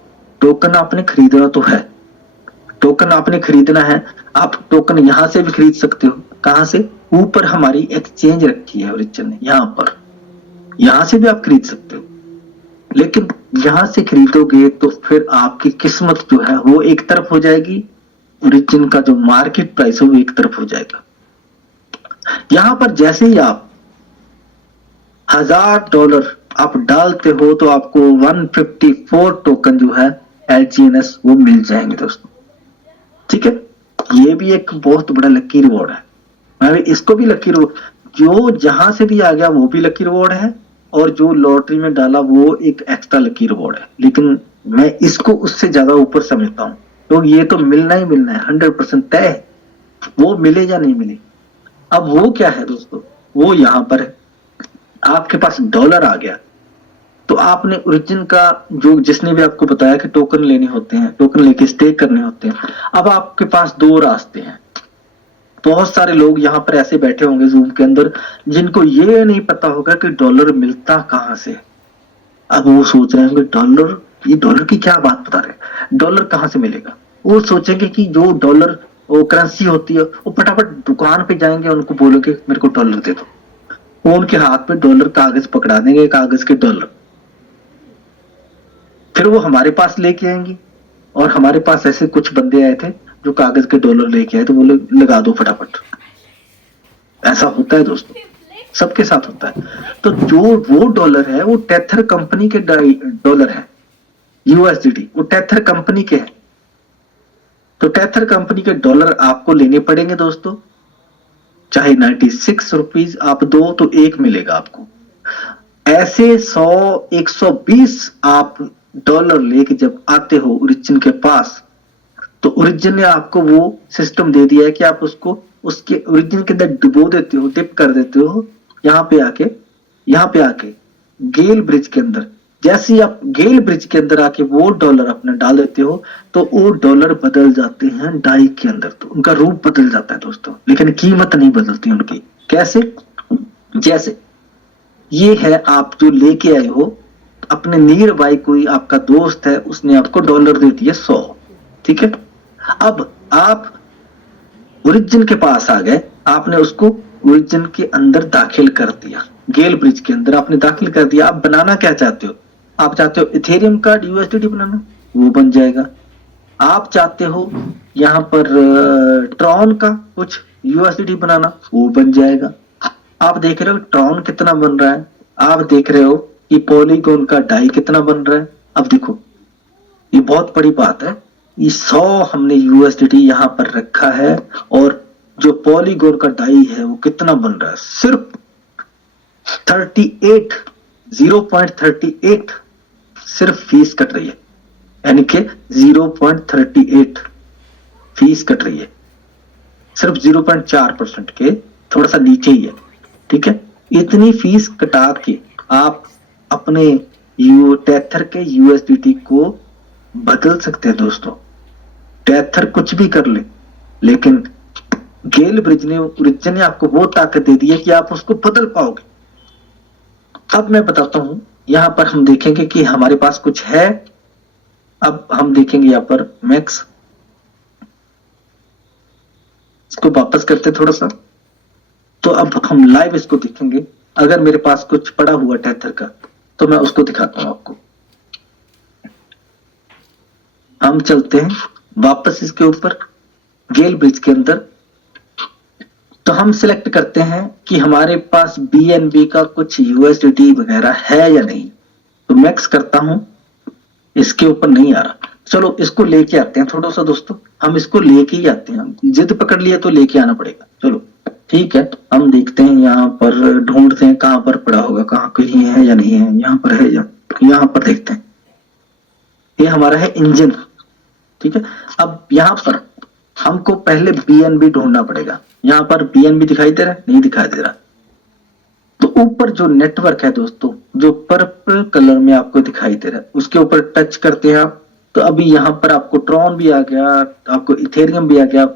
टोकन आपने खरीदना तो है, टोकन आपने खरीदना है, आप टोकन यहां से भी खरीद सकते हो। कहां से? ऊपर हमारी एक्सचेंज रखी है ओरिजिन ने, यहां पर, यहां से भी आप खरीद सकते हो। लेकिन यहां से खरीदोगे तो फिर आपकी किस्मत जो है वो एक तरफ हो जाएगी, ओरिजिन का जो मार्केट प्राइस है वो एक तरफ हो जाएगा। यहां पर जैसे ही आप $1000 आप डालते हो तो आपको 154 टोकन जो है LGNS वो मिल जाएंगे दोस्तों। ठीक है, ये भी एक बहुत बड़ा लकी रिवॉर्ड है। मैं भी इसको भी लकी रिवॉर्ड, जो जहां से भी आ गया वो भी लकी रिवॉर्ड है, और जो लॉटरी में डाला वो एक एक्स्ट्रा लकी रिवॉर्ड है। लेकिन मैं इसको उससे ज्यादा ऊपर समझता हूँ, तो ये तो मिलना ही मिलना है, 100% तय है, वो मिले या नहीं मिले। अब वो क्या है दोस्तों, वो यहाँ पर है, आपके पास डॉलर आ गया, तो आपने ओरिजिन का जो जिसने भी आपको बताया कि टोकन लेने होते हैं, टोकन लेके स्टेक करने होते हैं। अब आपके पास दो रास्ते हैं। बहुत सारे लोग यहाँ पर ऐसे बैठे होंगे जूम के अंदर जिनको ये नहीं पता होगा कि डॉलर मिलता कहाँ से। अब वो सोच रहे होंगे डॉलर, ये डॉलर की क्या बात बता रहे, डॉलर कहाँ से मिलेगा। वो सोचेंगे कि जो डॉलर वो करेंसी होती है, वो फटाफट दुकान पे जाएंगे, उनको बोलोगे मेरे को डॉलर दे दो, वो उनके हाथ में डॉलर कागज पकड़ा देंगे, कागज के डॉलर। फिर वो हमारे पास लेके आएंगे, और हमारे पास ऐसे कुछ बंदे आए थे जो कागज के डॉलर लेके आए, तो बोले लगा दो फटाफट। ऐसा होता है दोस्तों, सबके साथ होता है। तो जो वो डॉलर है वो टेथर कंपनी के डॉलर है, USDT वो टेथर कंपनी के हैं। तो टेथर कंपनी के डॉलर आपको लेने पड़ेंगे दोस्तों, चाहे 96 रुपीज आप दो तो एक मिलेगा आपको। ऐसे 100 120 आप डॉलर लेके जब आते हो ओरिजिन के पास, तो ओरिजिन ने आपको वो सिस्टम दे दिया है कि आप उसको उसके ओरिजिन के अंदर डुबो देते हो, डिप कर देते हो, यहाँ पे आके गेल ब्रिज के अंदर। जैसे ही आप गेल ब्रिज के अंदर आके वो डॉलर अपने डाल देते हो, तो वो डॉलर बदल जाते हैं डाई के अंदर, तो उनका रूप बदल जाता है दोस्तों, लेकिन कीमत नहीं बदलती उनकी। कैसे, जैसे ये है, आप जो लेके आए हो अपने नियर बाई, कोई आपका दोस्त है उसने आपको डॉलर दे दिए 100, ठीक है। अब आप ओरिजिन के पास आ गए, आपने उसको ओरिजिन के अंदर दाखिल कर दिया, गेल ब्रिज के अंदर आपने दाखिल कर दिया। आप बनाना क्या चाहते हो, आप चाहते हो इथेरियम का USDT बनाना, वो बन जाएगा। आप चाहते हो यहाँ पर ट्रॉन का कुछ USDT बनाना, वो बन जाएगा। आप देख रहे हो ट्रॉन कितना बन रहा है, आप देख रहे हो कि पॉलीगॉन का डाई कितना बन रहा है। अब देखो ये बहुत बड़ी बात है, ये 100 हमने USDT यहाँ पर रखा है, और जो पॉलीगॉन का डाई है वो कितना बन रहा है, सिर्फ 38 0.38 सिर्फ फीस कट रही है, यानी कि 0.38 फीस कट रही है, सिर्फ 0.4% के थोड़ा सा नीचे ही है, ठीक है। इतनी फीस कटा के आप अपने टेथर के USDT को बदल सकते हैं दोस्तों। टेथर कुछ भी कर ले, लेकिन गेल ब्रिज ने ओरिजिन ने आपको वो ताकत दे दी है कि आप उसको बदल पाओगे। अब मैं बताता हूं, यहां पर हम देखेंगे कि हमारे पास कुछ है। अब हम देखेंगे यहां पर मैक्स, इसको वापस करते थोड़ा सा, तो अब हम लाइव इसको देखेंगे। अगर मेरे पास कुछ पड़ा हुआ टेथर का तो मैं उसको दिखाता हूं आपको। हम चलते हैं वापस इसके ऊपर गेल ब्रिज के अंदर, तो हम सिलेक्ट करते हैं कि हमारे पास BNB का कुछ USDT वगैरह है या नहीं। तो मैक्स करता हूं, इसके ऊपर नहीं आ रहा। चलो इसको लेके आते हैं थोड़ा सा दोस्तों, हम इसको लेके ही आते हैं, जिद पकड़ लिया तो लेके आना पड़ेगा। चलो ठीक है, हम देखते हैं यहाँ पर, ढूंढते हैं कहां पर पड़ा होगा, कहाँ कहीं है या नहीं है, यहाँ पर है या, यहाँ पर देखते हैं। ये हमारा है इंजन, ठीक है। अब यहाँ पर हमको पहले BNB ढूंढना पड़ेगा। यहाँ पर BNB दिखाई दे रहा है, नहीं दिखाई दे रहा। तो ऊपर जो नेटवर्क है दोस्तों, जो पर्पल कलर में आपको दिखाई दे रहा है, उसके ऊपर टच करते हैं आप, तो अभी यहाँ पर आपको ट्रॉन भी आ गया, आपको इथेरियम भी आ गया।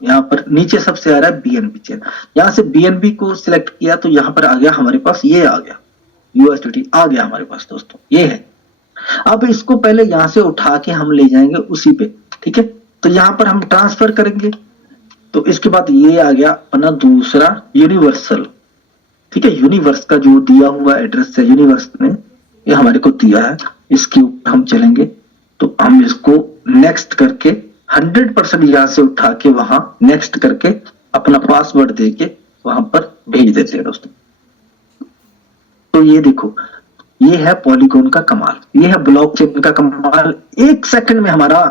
यहाँ पर नीचे सबसे आ रहा है BNB चेन, यहाँ से BNB को सिलेक्ट किया तो यहाँ पर आ गया हमारे पास, ये आ गया USDT आ गया हमारे पास दोस्तों, ये है। अब इसको पहले यहाँ से उठा के हम ले जाएंगे उसी पे, ठीक है। तो यहाँ पर हम ट्रांसफर करेंगे, तो इसके बाद ये आ गया अपना दूसरा यूनिवर्सल, ठीक है। यूनिवर्स का जो दिया हुआ एड्रेस है, यूनिवर्स ने ये हमारे को दिया है, इसके ऊपर हम चलेंगे, तो हम इसको नेक्स्ट करके 100% यहाँ से उठा के वहां नेक्स्ट करके अपना पासवर्ड देके वहां पर भेज देते हैं दोस्तों। तो ये देखो ये है पॉलीगॉन का कमाल, ये है ब्लॉकचेन का कमाल। 1 सेकंड में हमारा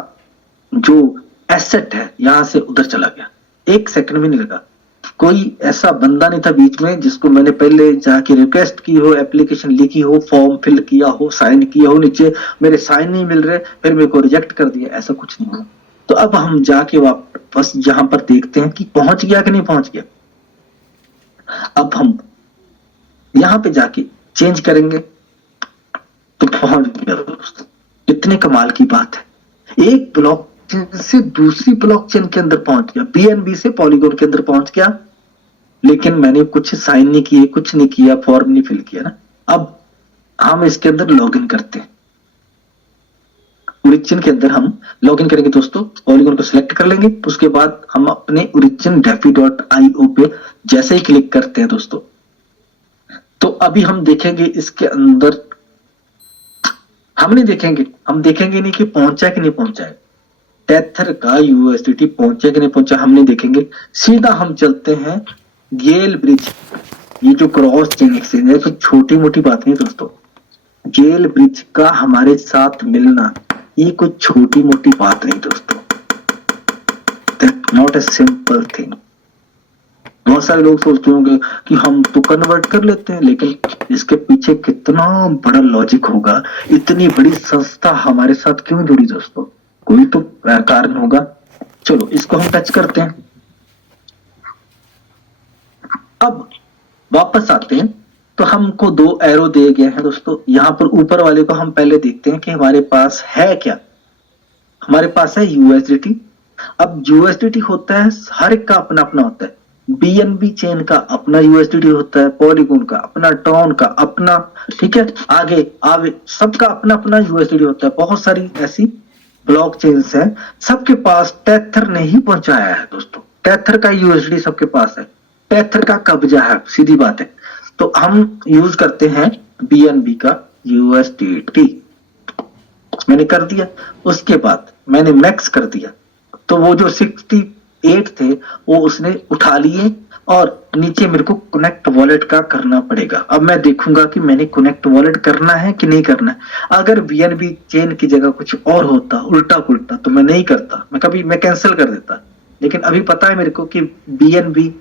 जो एसेट है यहां से उधर चला गया, 1 सेकंड भी नहीं लगा। कोई ऐसा बंदा नहीं था बीच में जिसको मैंने पहले जाके रिक्वेस्ट की हो, एप्लीकेशन लिखी हो, फॉर्म फिल किया हो, साइन किया हो, नीचे मेरे साइन नहीं मिल रहे फिर मेरे को रिजेक्ट कर दिया, ऐसा कुछ नहीं हुआ। तो अब हम जाके वापस जहां पर देखते हैं कि पहुंच गया कि नहीं पहुंच गया। अब हम यहां पे जाके चेंज करेंगे तो पहुंच गया दोस्तों। इतने कमाल की बात है, एक ब्लॉकचेन से दूसरी ब्लॉकचेन के अंदर पहुंच गया, बीएनबी से पॉलीगॉन के अंदर पहुंच गया, लेकिन मैंने कुछ साइन नहीं किए, कुछ नहीं किया, फॉर्म नहीं फिल किया ना। अब हम इसके अंदर लॉगिन करते हैं, ओरिजिन के अंदर हम लॉगिन करेंगे दोस्तों। पॉलीगॉन को सिलेक्ट कर लेंगे, उसके बाद हम अपने ओरिजिन defi.io पे जैसे ही क्लिक करते हैं दोस्तों, तो अभी हम देखेंगे इसके अंदर, हम नहीं देखेंगे, हम देखेंगे नहीं कि पहुंचा कि नहीं पहुंचा है, टेथर का यूएसडीटी पहुंचा कि नहीं पहुंचा हम नहीं देखेंगे। सीधा हम चलते हैं गेल ब्रिज, ये जो क्रॉस चेन एक्सचेंज है, तो छोटी मोटी बात नहीं दोस्तों। गेल ब्रिज का हमारे साथ मिलना ये कोई छोटी मोटी बात नहीं दोस्तों, that not a simple thing. बहुत सारे लोग सोचते होंगे कि हम तो कन्वर्ट कर लेते हैं, लेकिन इसके पीछे कितना बड़ा लॉजिक होगा, इतनी बड़ी संस्था हमारे साथ क्यों जुड़ी दोस्तों, कोई तो कारण होगा। चलो इसको हम टच करते हैं। अब वापस आते हैं तो हमको 2 एरो दिए गए हैं दोस्तों। यहां पर ऊपर वाले को हम पहले देखते हैं कि हमारे पास है क्या। हमारे पास है यूएसडीटी। अब यूएसडीटी होता है, हर एक का अपना अपना होता है। बीएनबी चेन का अपना यूएसडीटी होता है, पॉलीगॉन का अपना, ट्रॉन का अपना, ठीक है, आगे सबका अपना अपना यूएसडीटी होता है। बहुत सारी ऐसी ब्लॉक चेन्स है, सबके पास टेथर ने ही पहुंचाया है दोस्तों। टेथर का यूएसडीटी सबके पास है, टेथर का कब्जा है, सीधी बात है। तो हम यूज करते हैं बीएनबी का यूएसडीटी। मैंने कर दिया, उसके बाद मैंने मैक्स कर दिया, तो वो जो 68 थे वो उसने उठा लिए, और नीचे मेरे को कनेक्ट वॉलेट का करना पड़ेगा। अब मैं देखूंगा कि मैंने कनेक्ट वॉलेट करना है कि नहीं करना है। अगर बीएनबी चेन की जगह कुछ और होता, उल्टा पुल्टा, तो मैं नहीं करता, मैं कैंसिल कर देता। लेकिन अभी पता है मेरे को कि बीएनबी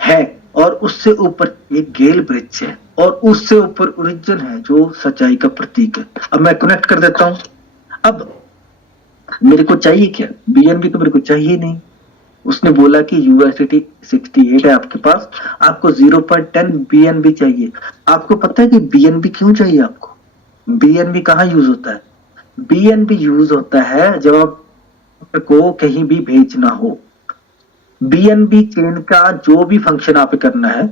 है, और उससे ऊपर एक गेल ब्रिज है, और उससे ऊपर ओरिजिन है जो सच्चाई का प्रतीक है। अब मैं कनेक्ट कर देता हूं। अब मेरे को चाहिए क्या, बीएनबी तो मेरे को चाहिए नहीं। उसने बोला कि यूएसडीटी 68 है आपके पास, आपको 0.10 बीएनबी चाहिए। आपको पता है कि बीएनबी क्यों चाहिए आपको? बीएनबी कहाँ यूज होता है? बीएनबी यूज होता है जब आपको कहीं भी भेजना हो। बीएनबी चेन का जो भी फंक्शन आप करना है,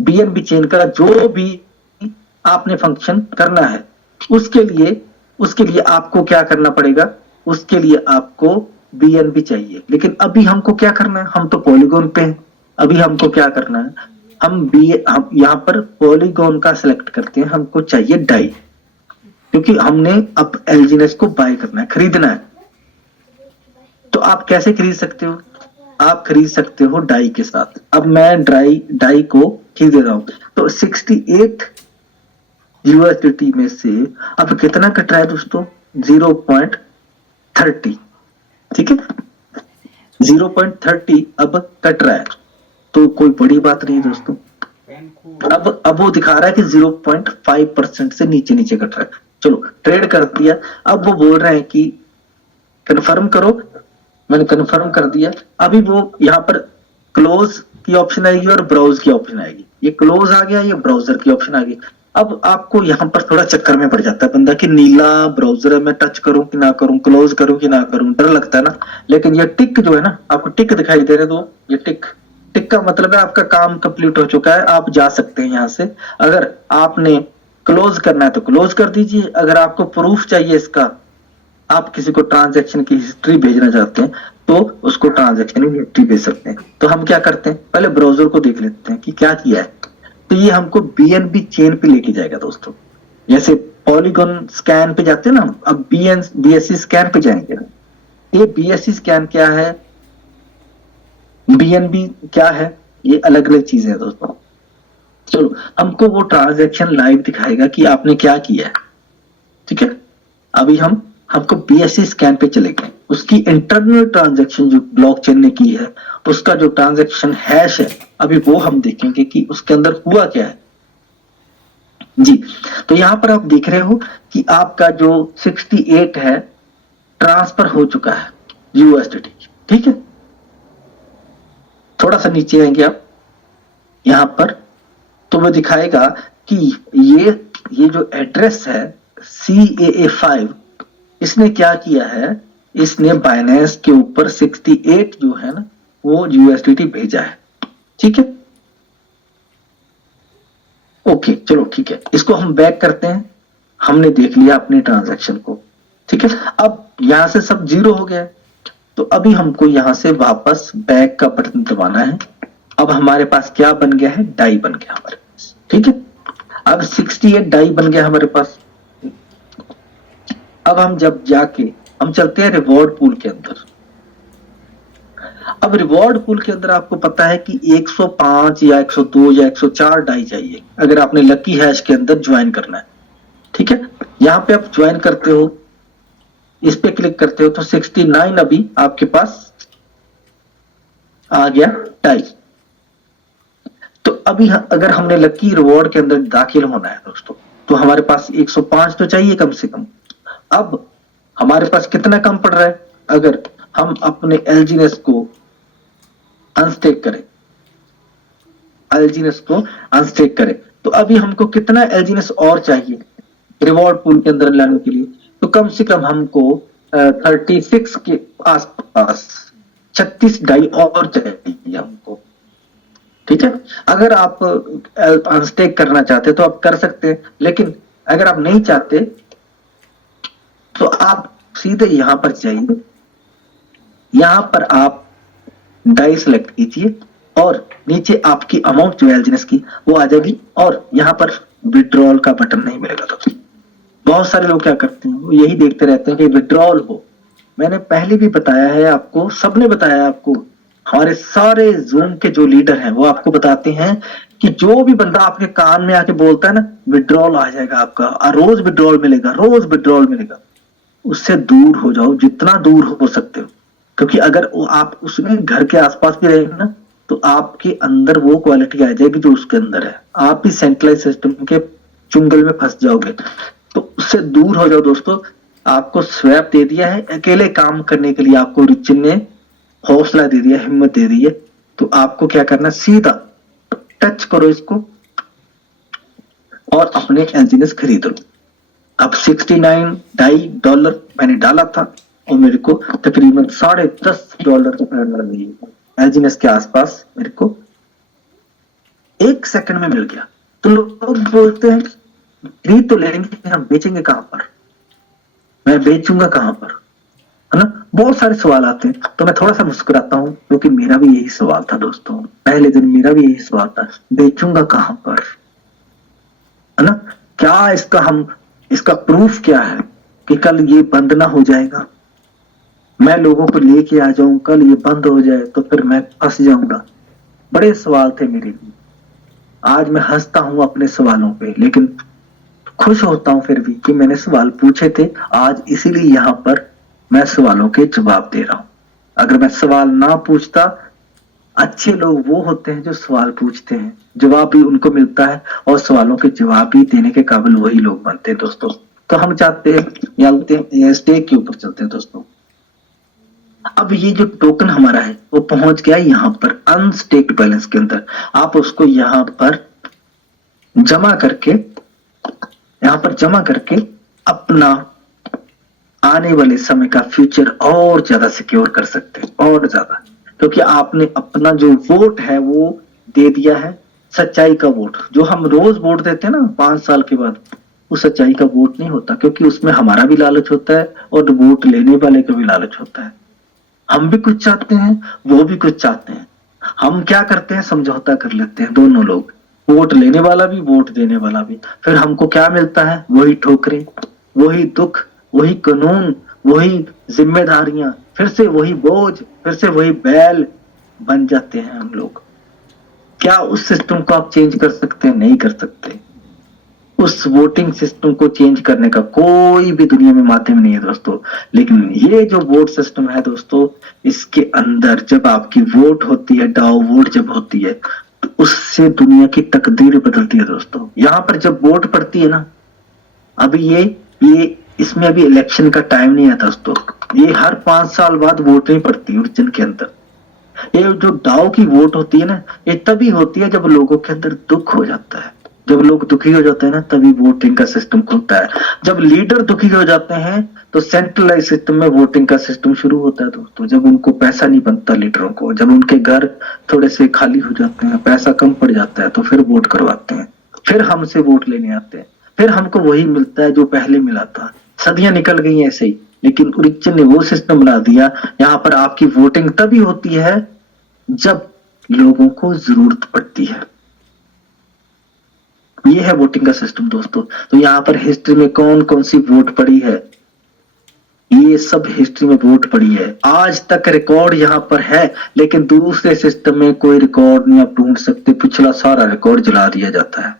बीएनबी चेन का जो भी आपने फंक्शन करना है, उसके लिए आपको क्या करना पड़ेगा? उसके लिए आपको बीएनबी चाहिए। लेकिन अभी हमको क्या करना है? हम तो पॉलीगॉन पे हैं। अभी हमको क्या करना है? हम यहाँ पर पॉलीगॉन का सिलेक्ट करते हैं। हमको चाहिए डाई, क्योंकि हमने अब एलजीनेस को बाय करना है, खरीदना है। तो आप कैसे खरीद सकते हो? आप खरीद सकते हो डाई के साथ। अब मैं डाई को खरीद दे रहा हूं, तो 68 यूएसडीटी में से अब कितना कट रहा है दोस्तों? 0.30, ठीक है, 0.30 अब कट रहा है, तो कोई बड़ी बात नहीं दोस्तों। अब वो दिखा रहा है कि 0.5% से नीचे कट रहा है। चलो ट्रेड कर दिया। अब वो बोल रहे हैं कि कंफर्म करो, मैंने कंफर्म कर दिया। अभी वो यहाँ पर क्लोज की ऑप्शन आएगी और ब्राउज की ऑप्शन आएगी। ये क्लोज आ गया, ये ब्राउजर की ऑप्शन आ गई। अब आपको यहाँ पर थोड़ा चक्कर में पड़ जाता है बंदा कि नीला ब्राउजर है, मैं टच करूं कि ना करूं, क्लोज करूं कि ना करूं, डर लगता है ना। लेकिन ये टिक जो है ना, आपको टिक दिखाई दे रहे दो, ये टिक का मतलब है आपका काम कंप्लीट हो चुका है, आप जा सकते हैं यहाँ से। अगर आपने क्लोज करना है तो क्लोज कर दीजिए। अगर आपको प्रूफ चाहिए इसका, आप किसी को ट्रांजैक्शन की हिस्ट्री भेजना चाहते हैं, तो उसको ट्रांजैक्शन की हिस्ट्री भेज सकते हैं। तो हम क्या करते हैं, पहले ब्राउजर को देख लेते हैं कि क्या किया है। तो ये हमको बीएनबी चेन पे लेके जाएगा दोस्तों। जैसे पॉलीगॉन स्कैन पे जाते हैं ना, अब बीएससी स्कैन पे जाएंगे। ये बीएससी स्कैन क्या है, बीएनबी क्या है, ये अलग अलग चीजें हैं दोस्तों। चलो, हमको वो ट्रांजैक्शन लाइव दिखाएगा कि आपने क्या किया है, ठीक है। अभी हमको BSC स्कैन पे चलेंगे, उसकी इंटरनल ट्रांजैक्शन जो ब्लॉकचेन ने की है, उसका जो ट्रांजैक्शन हैश है, अभी वो हम देखेंगे कि उसके अंदर हुआ क्या है जी। तो यहाँ पर आप देख रहे हो कि आपका जो 68 है ट्रांसफर हो चुका है USDT, ठीक है। थोड़ा सा नीचे आएंगे आप यहाँ पर, तो वो दिखाएगा कि ये जो एड्रेस है CAA5, इसने क्या किया है, इसने बाइनेंस के ऊपर 68 जो है ना वो USDT भेजा है, ठीक है। ओके, चलो ठीक है, इसको हम बैक करते हैं। हमने देख लिया अपने ट्रांजैक्शन को, ठीक है। अब यहां से सब जीरो हो गया है, तो अभी हमको यहां से वापस बैक का बटन दबाना है। अब हमारे पास क्या बन गया है, डाई बन गया हमारे पास, ठीक है। अब 68 डाई बन गया हमारे पास। अब हम जब जाके हम चलते हैं रिवॉर्ड पूल के अंदर। अब रिवॉर्ड पूल के अंदर आपको पता है कि 105 या 102 या 104 डाई चाहिए अगर आपने लकी हैश के अंदर ज्वाइन करना है, ठीक है। यहां पे आप ज्वाइन करते हो, इस पे क्लिक करते हो तो 69 अभी आपके पास आ गया डाई। तो अभी अगर हमने लकी रिवॉर्ड के अंदर दाखिल होना है दोस्तों, तो हमारे पास 105 तो चाहिए कम से कम। अब हमारे पास कितना कम पड़ रहा है, अगर हम अपने एलजीनेस को अनस्टेक करें, एलजीनेस को अनस्टेक करें, तो अभी हमको कितना एलजीनेस और चाहिए रिवॉर्ड पूल के अंदर लाने के लिए, तो कम से कम हमको 36 के आसपास 36 डाई और चाहिए हमको, ठीक है। अगर आप अनस्टेक करना चाहते तो आप कर सकते हैं, लेकिन अगर आप नहीं चाहते तो आप सीधे यहां पर जाइए, यहां पर आप डाई सेलेक्ट कीजिए और नीचे आपकी अमाउंट जो एलजीनेस की वो आ जाएगी, और यहां पर विड्रॉल का बटन नहीं मिलेगा दोस्तों। बहुत सारे लोग क्या करते हैं, वो यही देखते रहते हैं कि विड्रॉल हो। मैंने पहले भी बताया है आपको, सबने बताया आपको, हमारे सारे जूम के जो लीडर हैं वो आपको बताते हैं कि जो भी बंदा आपके कान में आके बोलता है ना विड्रॉल आ जाएगा आपका, रोज विड्रॉल मिलेगा, रोज विड्रॉल मिलेगा, उससे दूर हो जाओ जितना दूर हो सकते हो। क्योंकि अगर आप उसमें घर के आसपास भी रहेंगे ना तो आपके अंदर वो क्वालिटी आ जाएगी जो उसके अंदर है, आप भी सेंट्रलाइज सिस्टम के चुंगल में फंस जाओगे। तो उससे दूर हो जाओ दोस्तों। आपको स्वैप दे दिया है, अकेले काम करने के लिए आपको रिचिन ने हौसला दे दिया, हिम्मत दे दी है, तो आपको क्या करना, सीधा टच करो इसको और अपने एलजीनेस खरीद लो। अब 69 डाई डॉलर मैंने डाला था और मेरे को तकरीबन $10.5 एलजीनेस के आसपास मेरे को 1 सेकंड में मिल गया। तो लोग बोलते हैं खरीद तो लेंगे, हम बेचेंगे कहां पर, मैं बेचूंगा कहां पर, है ना। बहुत सारे सवाल आते हैं, तो मैं थोड़ा सा मुस्कुराता हूं क्योंकि मेरा भी यही सवाल था दोस्तों, पहले दिन मेरा भी यही सवाल था, बेचूंगा कहां पर, है ना। क्या इसका प्रूफ क्या है कि कल ये बंद ना हो जाएगा, मैं लोगों को लेके आ जाऊं, कल ये बंद हो जाए तो फिर मैं फंस जाऊंगा। बड़े सवाल थे मेरे लिए। आज मैं हंसता हूं अपने सवालों पे, लेकिन खुश होता हूं फिर भी कि मैंने सवाल पूछे थे। आज इसीलिए यहां पर मैं सवालों के जवाब दे रहा हूं। अगर मैं सवाल ना पूछता, अच्छे लोग वो होते हैं जो सवाल पूछते हैं, जवाब भी उनको मिलता है, और सवालों के जवाब भी देने के काबिल वही लोग बनते हैं दोस्तों। तो हम चाहते हैं स्टेक के ऊपर चलते हैं दोस्तों। अब ये जो टोकन हमारा है वो पहुंच गया यहाँ पर अनस्टेक्ड बैलेंस के अंदर। आप उसको यहाँ पर जमा करके अपना आने वाले समय का फ्यूचर और ज्यादा सिक्योर कर सकते हैं, और ज्यादा, क्योंकि आपने अपना जो वोट है वो दे दिया है, सच्चाई का वोट। जो हम रोज वोट देते हैं ना 5 साल के बाद, वो सच्चाई का वोट नहीं होता, क्योंकि उसमें हमारा भी लालच होता है और वोट लेने वाले का भी लालच होता है। हम भी कुछ चाहते हैं, वो भी कुछ चाहते हैं। हम क्या करते हैं, समझौता कर लेते हैं दोनों लोग, वोट लेने वाला भी वोट देने वाला भी। फिर हमको क्या मिलता है, वही ठोकरें, वही दुख, वही कानून, वही जिम्मेदारियां, फिर से वही बोझ, फिर से वही बैल बन जाते हैं हम लोग। क्या उस सिस्टम को आप चेंज कर सकते हैं? नहीं कर सकते। उस वोटिंग सिस्टम को चेंज करने का कोई भी दुनिया में माध्यम नहीं है दोस्तों। लेकिन ये जो वोट सिस्टम है दोस्तों, इसके अंदर जब आपकी वोट होती है, डाउ वोट जब होती है, तो उससे दुनिया की तकदीर बदलती है दोस्तों। यहाँ पर जब वोट पड़ती है ना, अभी ये इसमें अभी इलेक्शन का टाइम नहीं है दोस्तों। ये हर 5 साल बाद वोट नहीं पड़ती ओरिजिन के अंदर। ये जो डाउ की वोट होती है ना, ये तभी होती है जब लोगों के अंदर दुख हो जाता है। जब लोग दुखी हो जाते हैं ना, तभी वोटिंग का सिस्टम खुलता है। जब लीडर दुखी हो जाते हैं तो सेंट्रलाइज सिस्टम में वोटिंग का सिस्टम शुरू होता है दोस्तों। जब उनको पैसा नहीं बनता लीडरों को, जब उनके घर थोड़े से खाली हो जाते हैं, पैसा कम पड़ जाता है, तो फिर वोट करवाते हैं, फिर हमसे वोट लेने आते हैं, फिर हमको वही मिलता है जो पहले मिला था। सदियां निकल गई ऐसे ही, लेकिन ओरिजिन ने वो सिस्टम बना दिया। यहाँ पर आपकी वोटिंग तभी होती है जब लोगों को जरूरत पड़ती है। ये है वोटिंग का सिस्टम दोस्तों। तो यहाँ पर हिस्ट्री में कौन कौन सी वोट पड़ी है, ये सब हिस्ट्री में वोट पड़ी है। आज तक रिकॉर्ड यहाँ पर है, लेकिन दूसरे सिस्टम में कोई रिकॉर्ड नहीं आप ढूंढ सकते। पिछला सारा रिकॉर्ड जला दिया जाता है।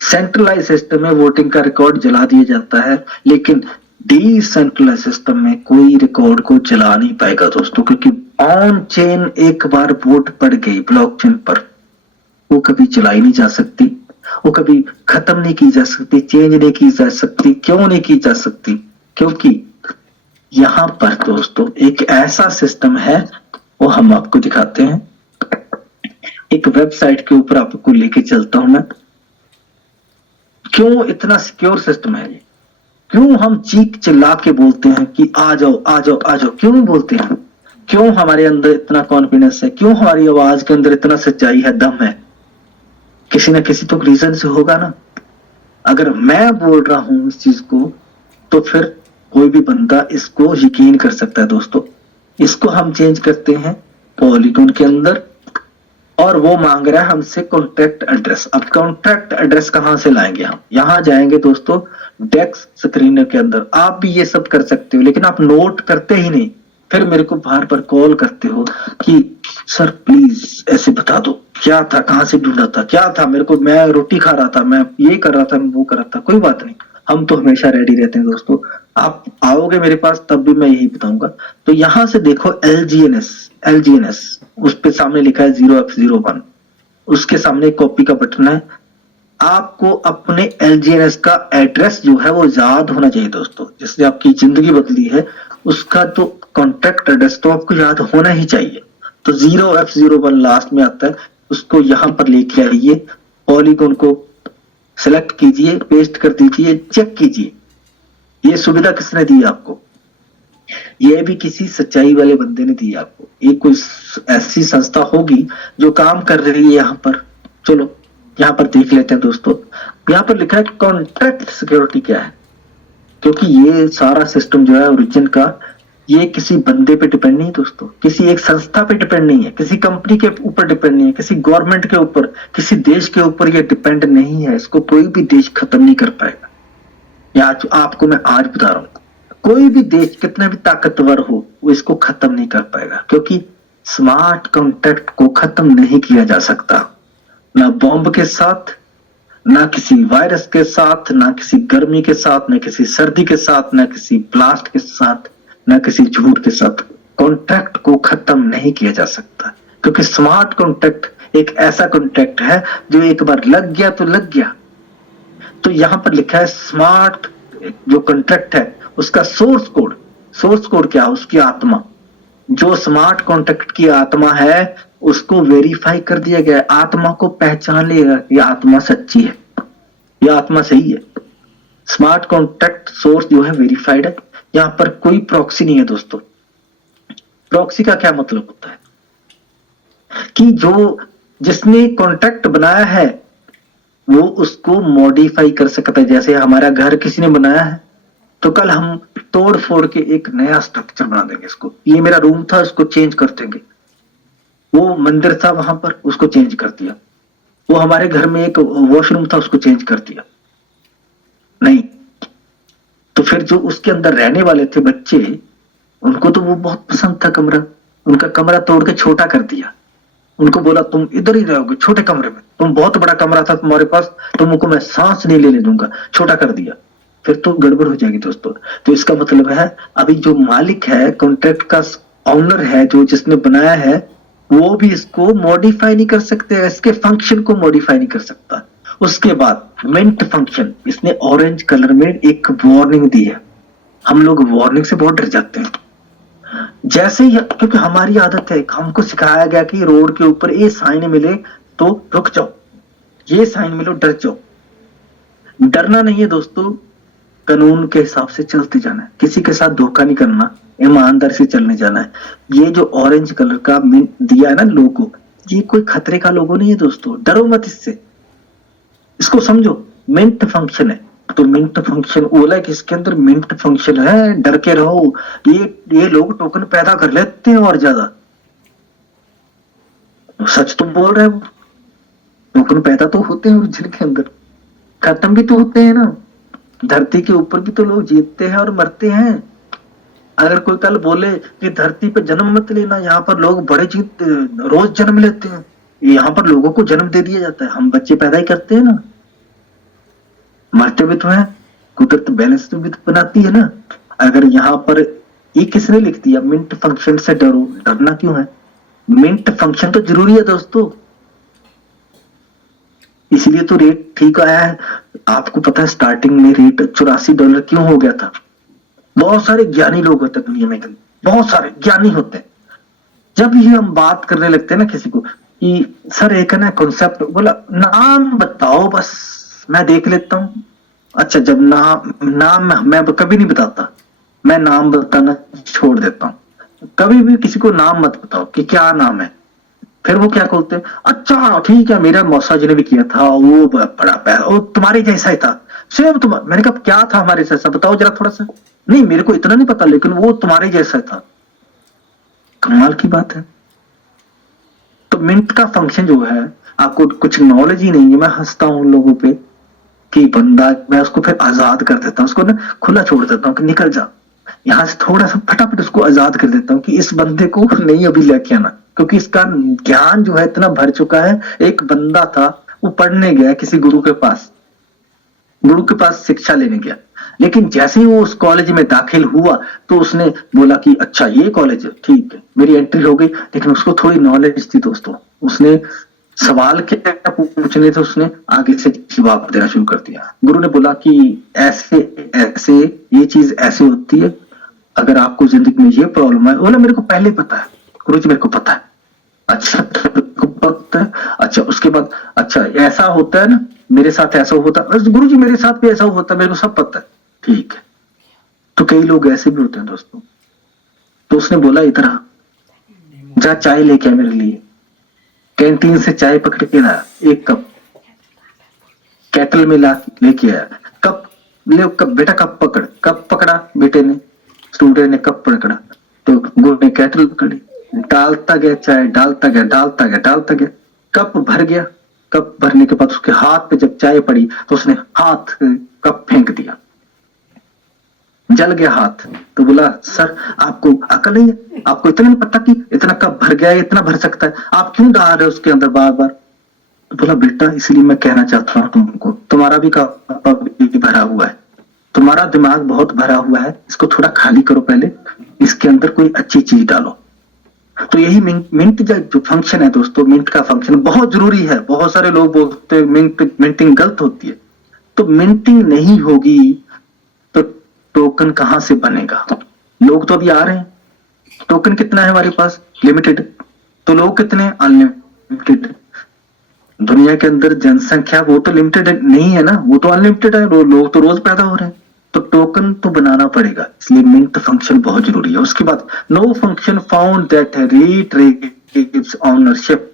सेंट्रलाइज सिस्टम में वोटिंग का रिकॉर्ड जला दिया जाता है, लेकिन डिसेंट्रलाइज सिस्टम में कोई रिकॉर्ड को जला नहीं पाएगा दोस्तों, क्योंकि ऑन चेन एक बार वोट पड़ गई ब्लॉकचेन पर, वो कभी चलाई नहीं जा सकती, वो कभी खत्म नहीं की जा सकती, चेंज नहीं की जा सकती। क्यों नहीं की जा सकती? क्योंकि यहां पर दोस्तों एक ऐसा सिस्टम है, वो हम आपको दिखाते हैं। एक वेबसाइट के ऊपर आपको लेके चलता हूं मैं। क्यों इतना सिक्योर सिस्टम है ये? क्यों हम चीख चिल्ला के बोलते हैं कि आ जाओ आ जाओ आ जाओ? क्यों बोलते हैं? क्यों हमारे अंदर इतना कॉन्फिडेंस है? क्यों हमारी आवाज के अंदर इतना सच्चाई है, दम है? किसी ना किसी तो रीजन से होगा ना। अगर मैं बोल रहा हूं इस चीज को, तो फिर कोई भी बंदा इसको यकीन कर सकता है दोस्तों। इसको हम चेंज करते हैं पॉलीगॉन के अंदर, और वो मांग रहा है हमसे कॉन्ट्रैक्ट एड्रेस। अब कॉन्ट्रैक्ट एड्रेस कहां से लाएंगे हम? यहां जाएंगे दोस्तों डेस्क स्क्रीनर के अंदर। आप भी ये सब कर सकते हो, लेकिन आप नोट करते ही नहीं। फिर मेरे को बार बार कॉल करते हो कि सर प्लीज ऐसे बता दो, क्या था, कहां से ढूंढा था, क्या था, मेरे को, मैं रोटी खा रहा था, मैं ये कर रहा था, मैं वो कर रहा था। कोई बात नहीं, हम तो हमेशा रेडी रहते हैं दोस्तों। आप आओगे मेरे पास तब भी मैं यही बताऊंगा। तो यहां से देखो एलजीएनएस, उस पे सामने लिखा है 0x01, उसके सामने कॉपी का बटन है। आपको अपने एलजीएनएस का एड्रेस जो है वो याद होना चाहिए दोस्तों। जिससे आपकी जिंदगी बदली है, उसका तो कॉन्टैक्ट एड्रेस तो आपको याद होना ही चाहिए। तो 0x01 लास्ट में आता है, उसको यहां पर लेके आइए, पॉलीगॉन को सेलेक्ट कीजिए, पेस्ट कर दीजिए, चेक कीजिए। ये सुविधा किसने दी आपको? ये भी किसी सच्चाई वाले बंदे ने दी आपको। ये कोई ऐसी संस्था होगी जो काम कर रही है यहाँ पर। चलो यहाँ पर देख लेते हैं दोस्तों। यहाँ पर लिखा है कॉन्ट्रैक्ट सिक्योरिटी क्या है, क्योंकि ये सारा सिस्टम जो है ओरिजिन का, ये किसी बंदे पे डिपेंड नहीं दोस्तों, किसी एक संस्था पे डिपेंड नहीं है, किसी कंपनी के ऊपर डिपेंड नहीं है, किसी गवर्नमेंट के ऊपर, किसी देश के ऊपर ये डिपेंड नहीं है। इसको कोई भी देश खत्म नहीं कर पाएगा। या आपको मैं आज बता रहा हूं, कोई भी देश कितना भी ताकतवर हो, वो इसको खत्म नहीं कर पाएगा, क्योंकि स्मार्ट कॉन्ट्रैक्ट को खत्म नहीं किया जा सकता। ना बॉम्ब के साथ, ना किसी वायरस के साथ, ना किसी गर्मी के साथ, ना किसी सर्दी के साथ, ना किसी ब्लास्ट के साथ, ना किसी झूठ के साथ कॉन्ट्रैक्ट को खत्म नहीं किया जा सकता। क्योंकि स्मार्ट कॉन्ट्रैक्ट एक ऐसा कॉन्ट्रैक्ट है जो एक बार लग गया तो लग गया। तो यहां पर लिखा है स्मार्ट जो कॉन्ट्रैक्ट है उसका सोर्स कोड क्या है? उसकी आत्मा। जो स्मार्ट कॉन्ट्रैक्ट की आत्मा है उसको वेरीफाई कर दिया गया। आत्मा को पहचान लेगा कि आत्मा सच्ची है, यह आत्मा सही है। स्मार्ट कॉन्ट्रैक्ट सोर्स जो है वेरीफाइड है। यहां पर कोई प्रॉक्सी नहीं है दोस्तों। प्रॉक्सी का क्या मतलब होता है कि जो जिसने कॉन्ट्रैक्ट बनाया है वो उसको मॉडिफाई कर सकता है। जैसे हमारा घर किसी ने बनाया है, तो कल हम तोड़ फोड़ के एक नया स्ट्रक्चर बना देंगे इसको। ये मेरा रूम था, उसको चेंज कर देंगे। वो मंदिर था वहां पर, उसको चेंज कर दिया। वो हमारे घर में एक वॉशरूम था, उसको चेंज कर दिया। नहीं, तो फिर जो उसके अंदर रहने वाले थे बच्चे, उनको तो वो बहुत पसंद था कमरा, उनका कमरा तोड़ के छोटा कर दिया। उनको बोला तुम इधर ही रहोगे छोटे कमरे में, तुम बहुत बड़ा कमरा था तुम्हारे पास, तुमको मैं सांस नहीं लेने दूंगा, छोटा कर दिया, फिर तो गड़बड़ हो जाएगी दोस्तों। तो इसका मतलब है अभी जो मालिक है, कॉन्ट्रैक्ट का ऑनर है, जो जिसने बनाया है, वो भी इसको मॉडिफाई नहीं कर सकते, इसके फंक्शन को मॉडिफाई नहीं कर सकता। उसके बाद मिंट फंक्शन, इसने ऑरेंज कलर में एक वार्निंग दी है। हम लोग वार्निंग से बहुत डर जाते हैं, जैसे ही, क्योंकि हमारी आदत है, हमको सिखाया गया कि रोड के ऊपर ये साइन मिले तो रुक जाओ, ये साइन मिलो डर जाओ। डरना नहीं है दोस्तों, कानून के हिसाब से चलते जाना है, किसी के साथ धोखा नहीं करना, ईमानदार से चलने जाना है। ये जो ऑरेंज कलर का दिया है ना लोगो, ये कोई खतरे का लोगो नहीं है दोस्तों, डरो मत इससे, इसको समझो मिंट फंक्शन है। तो मिंट फंक्शन बोला कि इसके अंदर मिंट फंक्शन है, डर के रहो। ये लोग टोकन पैदा कर लेते हैं और ज्यादा, सच तो बोल रहे हैं, टोकन पैदा तो होते हैं ओरिजिन के अंदर, खत्म भी तो होते हैं ना। धरती के ऊपर भी तो लोग जीतते हैं और मरते हैं। अगर कोई कल बोले कि धरती पे जन्म मत लेना, यहाँ पर लोग बड़े रोज जन्म लेते हैं, यहाँ पर लोगों को जन्म दे दिया जाता है, हम बच्चे पैदा ही करते हैं ना, मरते भी तो है, कुदरत बैलेंस तो भी तो बनाती है ना। अगर यहाँ पर ये किसने लिख दिया मिंट फंक्शन से डरो, डरना क्यों है? मिंट फंक्शन तो जरूरी है दोस्तों, इसलिए तो रेट ठीक आया है। आपको पता है स्टार्टिंग में रेट $84 क्यों हो गया था? बहुत सारे ज्ञानी लोग होते हैं दुनिया में, बहुत सारे ज्ञानी होते हैं। जब ये हम बात करने लगते हैं ना किसी को कि सर एक है ना कॉन्सेप्ट, बोला नाम बताओ बस मैं देख लेता हूं। अच्छा, जब नाम मैं कभी नहीं बताता, मैं नाम बताना छोड़ देता हूं। कभी भी किसी को नाम मत बताओ कि क्या नाम है, फिर वो क्या बोलते हैं, अच्छा ठीक है मेरा मौसा जी ने भी किया था, वो बड़ा पैर, वो तुम्हारे जैसा ही था सेम तुम्हारा। मैंने कहा क्या था हमारे जैसा, बताओ जरा थोड़ा सा। नहीं मेरे को इतना नहीं पता, लेकिन वो तुम्हारे जैसा था। कमाल की बात है। तो मिंट का फंक्शन जो है, आपको कुछ नॉलेज ही नहीं है। मैं हंसता हूं उन लोगों पे कि बंदा, मैं उसको फिर आजाद कर देता हूँ, उसको ना खुला छोड़ देता हूँ कि निकल जा यहां से, थोड़ा सा फटाफट उसको आजाद कर देता हूँ कि इस बंदे को नहीं अभी लेके आना, क्योंकि इसका ज्ञान जो है इतना भर चुका है। एक बंदा था, वो पढ़ने गया किसी गुरु के पास शिक्षा लेने गया, लेकिन जैसे ही वो उस कॉलेज में दाखिल हुआ तो उसने बोला कि अच्छा ये कॉलेज है, ठीक है मेरी एंट्री हो गई। लेकिन उसको थोड़ी नॉलेज थी दोस्तों, उसने सवाल क्या पूछने थे, उसने आगे से जवाब देना शुरू कर दिया। गुरु ने बोला कि ऐसे ऐसे ये चीज ऐसे होती है, अगर आपको जिंदगी में ये प्रॉब्लम है। बोला मेरे को पहले पता है गुरु जी, मेरे को पता है। अच्छा को पता है, अच्छा उसके बाद अच्छा ऐसा होता है ना, मेरे साथ ऐसा होता है, गुरु जी मेरे साथ भी ऐसा होता है, मेरे को सब पता है, ठीक है। तो कई लोग ऐसे भी होते हैं दोस्तों। तो उसने बोला इधर आ, जा चाय लेके आ मेरे लिए। कैंटीन से चाय पकड़ के लाया, एक कप केटल में ला लेके आया। कप ले, कप बेटा कप पकड़, कप पकड़ा बेटे ने, स्टूडेंट ने कप पकड़ा, तो गुरु ने केटल पकड़ी, डालता गया चाय, डालता गया, कप भर गया। कप भरने के बाद उसके हाथ पे जब चाय पड़ी तो उसने हाथ कप फेंक दिया, जल गया हाथ। तो बोला सर आपको अकल नहीं है, आपको इतना नहीं पता कि इतना कप भर गया है, इतना भर सकता है, आप क्यों डाल रहे हो उसके अंदर बार बार? तो बोला बेटा इसलिए मैं कहना चाहता हूं तुमको, तुम्हारा भी कप भरा हुआ है, तुम्हारा दिमाग बहुत भरा हुआ है, इसको थोड़ा खाली करो पहले, इसके अंदर कोई अच्छी चीज डालो। तो यही मिंट जो फंक्शन है दोस्तों, मिंट का फंक्शन बहुत जरूरी है। बहुत सारे लोग बोलते हैं मिंटिंग गलत होती है, तो मिंटिंग नहीं होगी तो टोकन कहां से बनेगा? लोग तो अभी आ रहे हैं, टोकन कितना है हमारे पास? लिमिटेड। तो लोग कितने? अनलिमिटेड। दुनिया के अंदर जनसंख्या वो तो लिमिटेड नहीं है ना, वो तो अनलिमिटेड है, लोग तो रोज पैदा हो रहे हैं। तो टोकन तो बनाना पड़ेगा, इसलिए मिंट फंक्शन बहुत जरूरी है। उसके बाद no function found that retrieves ownership.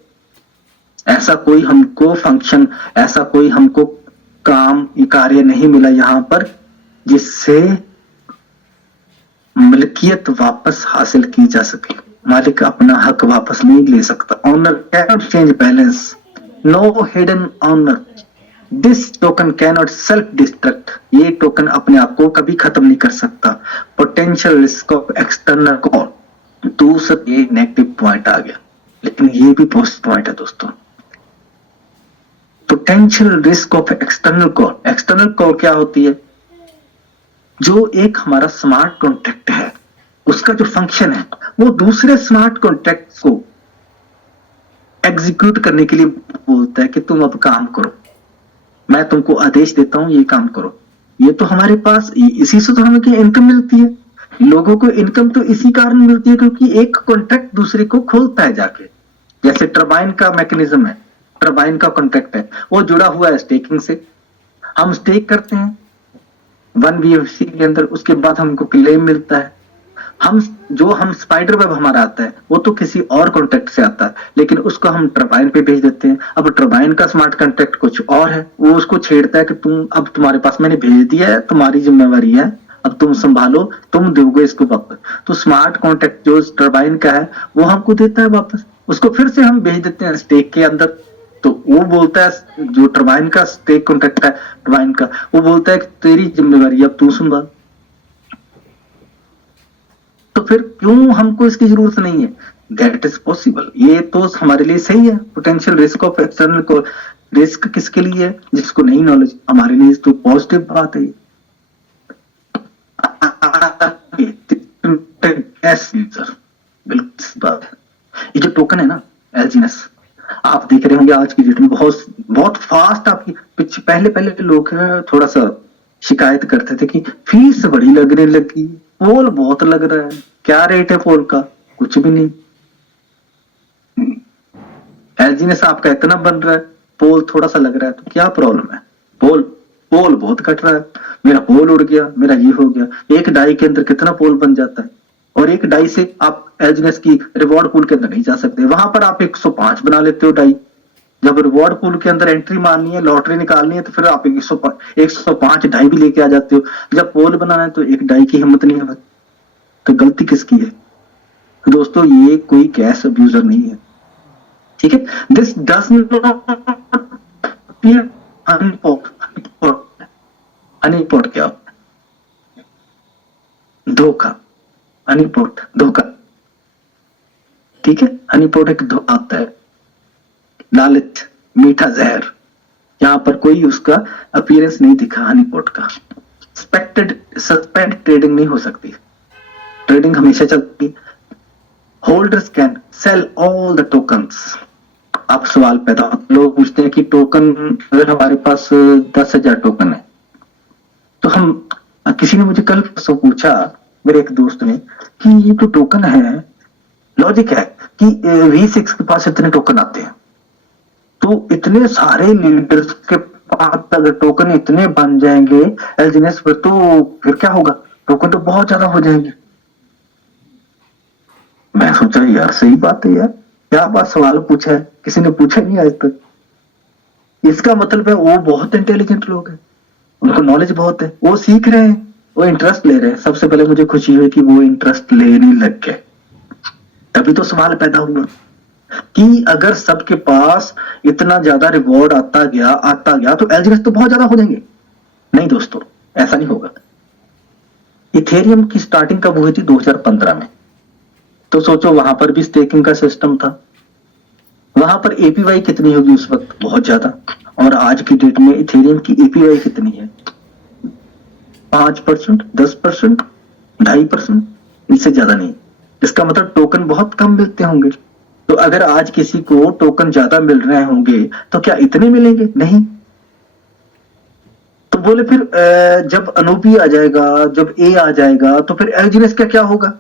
ऐसा कोई हमको फंक्शन, ऐसा कोई हमको काम कार्य नहीं मिला यहाँ पर जिससे मिल्कियत वापस हासिल की जा सके। मालिक अपना हक वापस नहीं ले सकता। Owner can change balance, no hidden owner, this token cannot self destruct. ये टोकन अपने आप को कभी खत्म नहीं कर सकता। Potential risk of external call, दूसरा ये नेगेटिव पॉइंट आ गया। लेकिन ये भी पॉइंट है दोस्तों, potential risk of external call. External call क्या होती है? जो एक हमारा स्मार्ट कॉन्ट्रैक्ट है, उसका जो फंक्शन है वो दूसरे स्मार्ट कॉन्ट्रैक्ट को एग्जीक्यूट करने के लिए बोलता है कि तुम अब काम करो, मैं तुमको आदेश देता हूं, ये काम करो। ये तो हमारे पास इसी से तो हमें इनकम मिलती है। लोगों को इनकम तो इसी कारण मिलती है क्योंकि एक कॉन्ट्रैक्ट दूसरे को खोलता है जाके। जैसे टरबाइन का मैकेनिज्म है, टरबाइन का कॉन्ट्रैक्ट है, वो जुड़ा हुआ है स्टेकिंग से। हम स्टेक करते हैं 1 BFC के अंदर, उसके बाद हमको क्लेम मिलता है। हम स्पाइडर वेब हमारा आता है, वो तो किसी और कॉन्ट्रैक्ट से आता है, लेकिन उसको हम टरबाइन पे भेज देते हैं। अब टरबाइन का स्मार्ट कॉन्ट्रैक्ट कुछ और है, वो उसको छेड़ता है कि तुम, अब तुम्हारे पास मैंने भेज दिया है, तुम्हारी जिम्मेवारी है, अब तुम संभालो, तुम दोगे इसको वापस। तो स्मार्ट कॉन्ट्रैक्ट जो टरबाइन का है वो हमको देता है वापस, उसको फिर से हम भेज देते हैं स्टेक के अंदर। तो वो बोलता है, जो टरबाइन का स्टेक कॉन्ट्रैक्ट है टरबाइन का, वो बोलता है कि तेरी जिम्मेवारी अब तू संभाल। तो फिर क्यों हमको इसकी जरूरत नहीं है? That is possible. ये तो हमारे लिए सही है। पोटेंशियल रिस्क ऑफ एक्सटर्नल को, रिस्क किसके लिए है? जिसको नहीं नॉलेज। हमारे लिए तो पॉजिटिव बात है। बिल्कुल बात है। ये जो टोकन है ना एलजीएनएस, आप देख रहे होंगे आज की डेट में बहुत बहुत फास्ट आपकी पहले लोग थोड़ा सा शिकायत करते थे कि फीस बड़ी लगने लगी, पोल बहुत लग रहा है। क्या रेट है पोल का? कुछ भी नहीं। एलजीएनएस आपका इतना बन रहा है, पोल थोड़ा सा लग रहा है, तो क्या प्रॉब्लम है? पोल बहुत कट रहा है, मेरा पोल उड़ गया, मेरा ये हो गया। एक डाई के अंदर कितना पोल बन जाता है, और एक डाई से आप एलजीएनएस की रिवॉर्ड पूल के अंदर नहीं जा सकते। वहां पर आप 105 बना लेते हो डाई। जब रिवॉर्ड पूल के अंदर एंट्री मारनी है, लॉटरी निकालनी है, तो फिर आप 105 डाई भी लेके आ जाते हो। जब पोल बनाना है तो एक डाई की हिम्मत नहीं है। तो गलती किसकी है? दोस्तों ये कोई कैश अब्यूजर नहीं है, ठीक है। दिस डज नॉट अनइम्पोर्ट क्या? धोखा, अनइम्पोर्ट धोखा, ठीक है। हनीपोट एक धोखा आता है, लालच, मीठा जहर। यहां पर कोई उसका अपीयरेंस नहीं दिखा हनीपोट का। सस्पेंड ट्रेडिंग नहीं हो सकती, ट्रेडिंग हमेशा चलती। Holders can sell all the tokens. अब सवाल पैदा होता है, लोग पूछते हैं कि टोकन, अगर हमारे पास 10,000 टोकन है तो हम, किसी ने मुझे कल परसों पूछा, मेरे एक दोस्त ने, कि ये तो टोकन है, लॉजिक है कि V6 के पास इतने टोकन आते हैं, तो इतने सारे लीडर्स के पास अगर टोकन इतने बन जाएंगे एलजीएनएस पर, तो फिर क्या होगा? टोकन तो बहुत ज्यादा हो जाएंगे। मैं सोचा यार सही बात है यार, क्या बात सवाल पूछा है, किसी ने पूछा नहीं आज तक। इसका मतलब है वो बहुत इंटेलिजेंट लोग हैं, उनको नॉलेज बहुत है, वो सीख रहे हैं, वो इंटरेस्ट ले रहे हैं। सबसे पहले मुझे खुशी हुई कि वो इंटरेस्ट लेने लग गए, तभी तो सवाल पैदा हुआ कि अगर सबके पास इतना ज्यादा रिवॉर्ड आता गया तो एलजीएनएस तो बहुत ज्यादा हो जाएंगे। नहीं दोस्तों, ऐसा नहीं होगा। इथेरियम की स्टार्टिंग कब हुई थी? 2015 में। तो सोचो वहां पर भी स्टेकिंग का सिस्टम था, वहां पर एपीवाई कितनी होगी उस वक्त? बहुत ज्यादा। और आज की डेट में इथेरियम की एपीवाई कितनी है? 5%, 10%, 2.5%, इससे ज्यादा नहीं। इसका मतलब टोकन बहुत कम मिलते होंगे। तो अगर आज किसी को टोकन ज्यादा मिल रहे होंगे तो क्या इतने मिलेंगे? नहीं। तो बोले फिर जब अनूपी आ जाएगा, जब ए आ जाएगा, तो फिर एलजीएनएस का क्या होगा?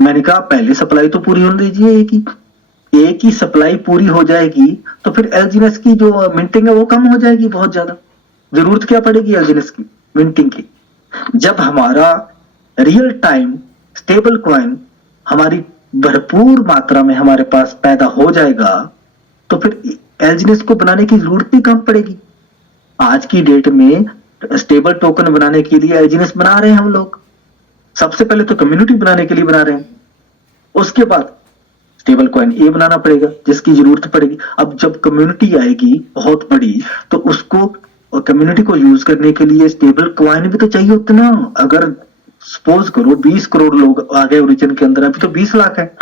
मैंने कहा पहले सप्लाई तो पूरी होने दीजिए, ए की सप्लाई पूरी हो जाएगी तो फिर एलजीएनएस की जो मिंटिंग है वो कम हो जाएगी बहुत ज्यादा। जरूरत क्या पड़ेगी एलजीएनएस की मिंटिंग की? जब हमारा रियल टाइम स्टेबल कॉइन हमारी भरपूर मात्रा में हमारे पास पैदा हो जाएगा तो फिर एलजीएनएस को बनाने की जरूरत भी कम पड़ेगी। आज की डेट में स्टेबल टोकन बनाने के लिए एलजीएनएस बना रहे हैं हम लोग। सबसे पहले तो कम्युनिटी बनाने के लिए बना रहे हैं, उसके बाद स्टेबल कॉइन ए बनाना पड़ेगा जिसकी जरूरत पड़ेगी। अब जब कम्युनिटी आएगी बहुत बड़ी तो उसको, कम्युनिटी को यूज करने के लिए स्टेबल कॉइन भी तो चाहिए उतना। अगर सपोज करो 20 करोड़ लोग आ गए ओरिजिन के अंदर, अभी तो 20 लाख है,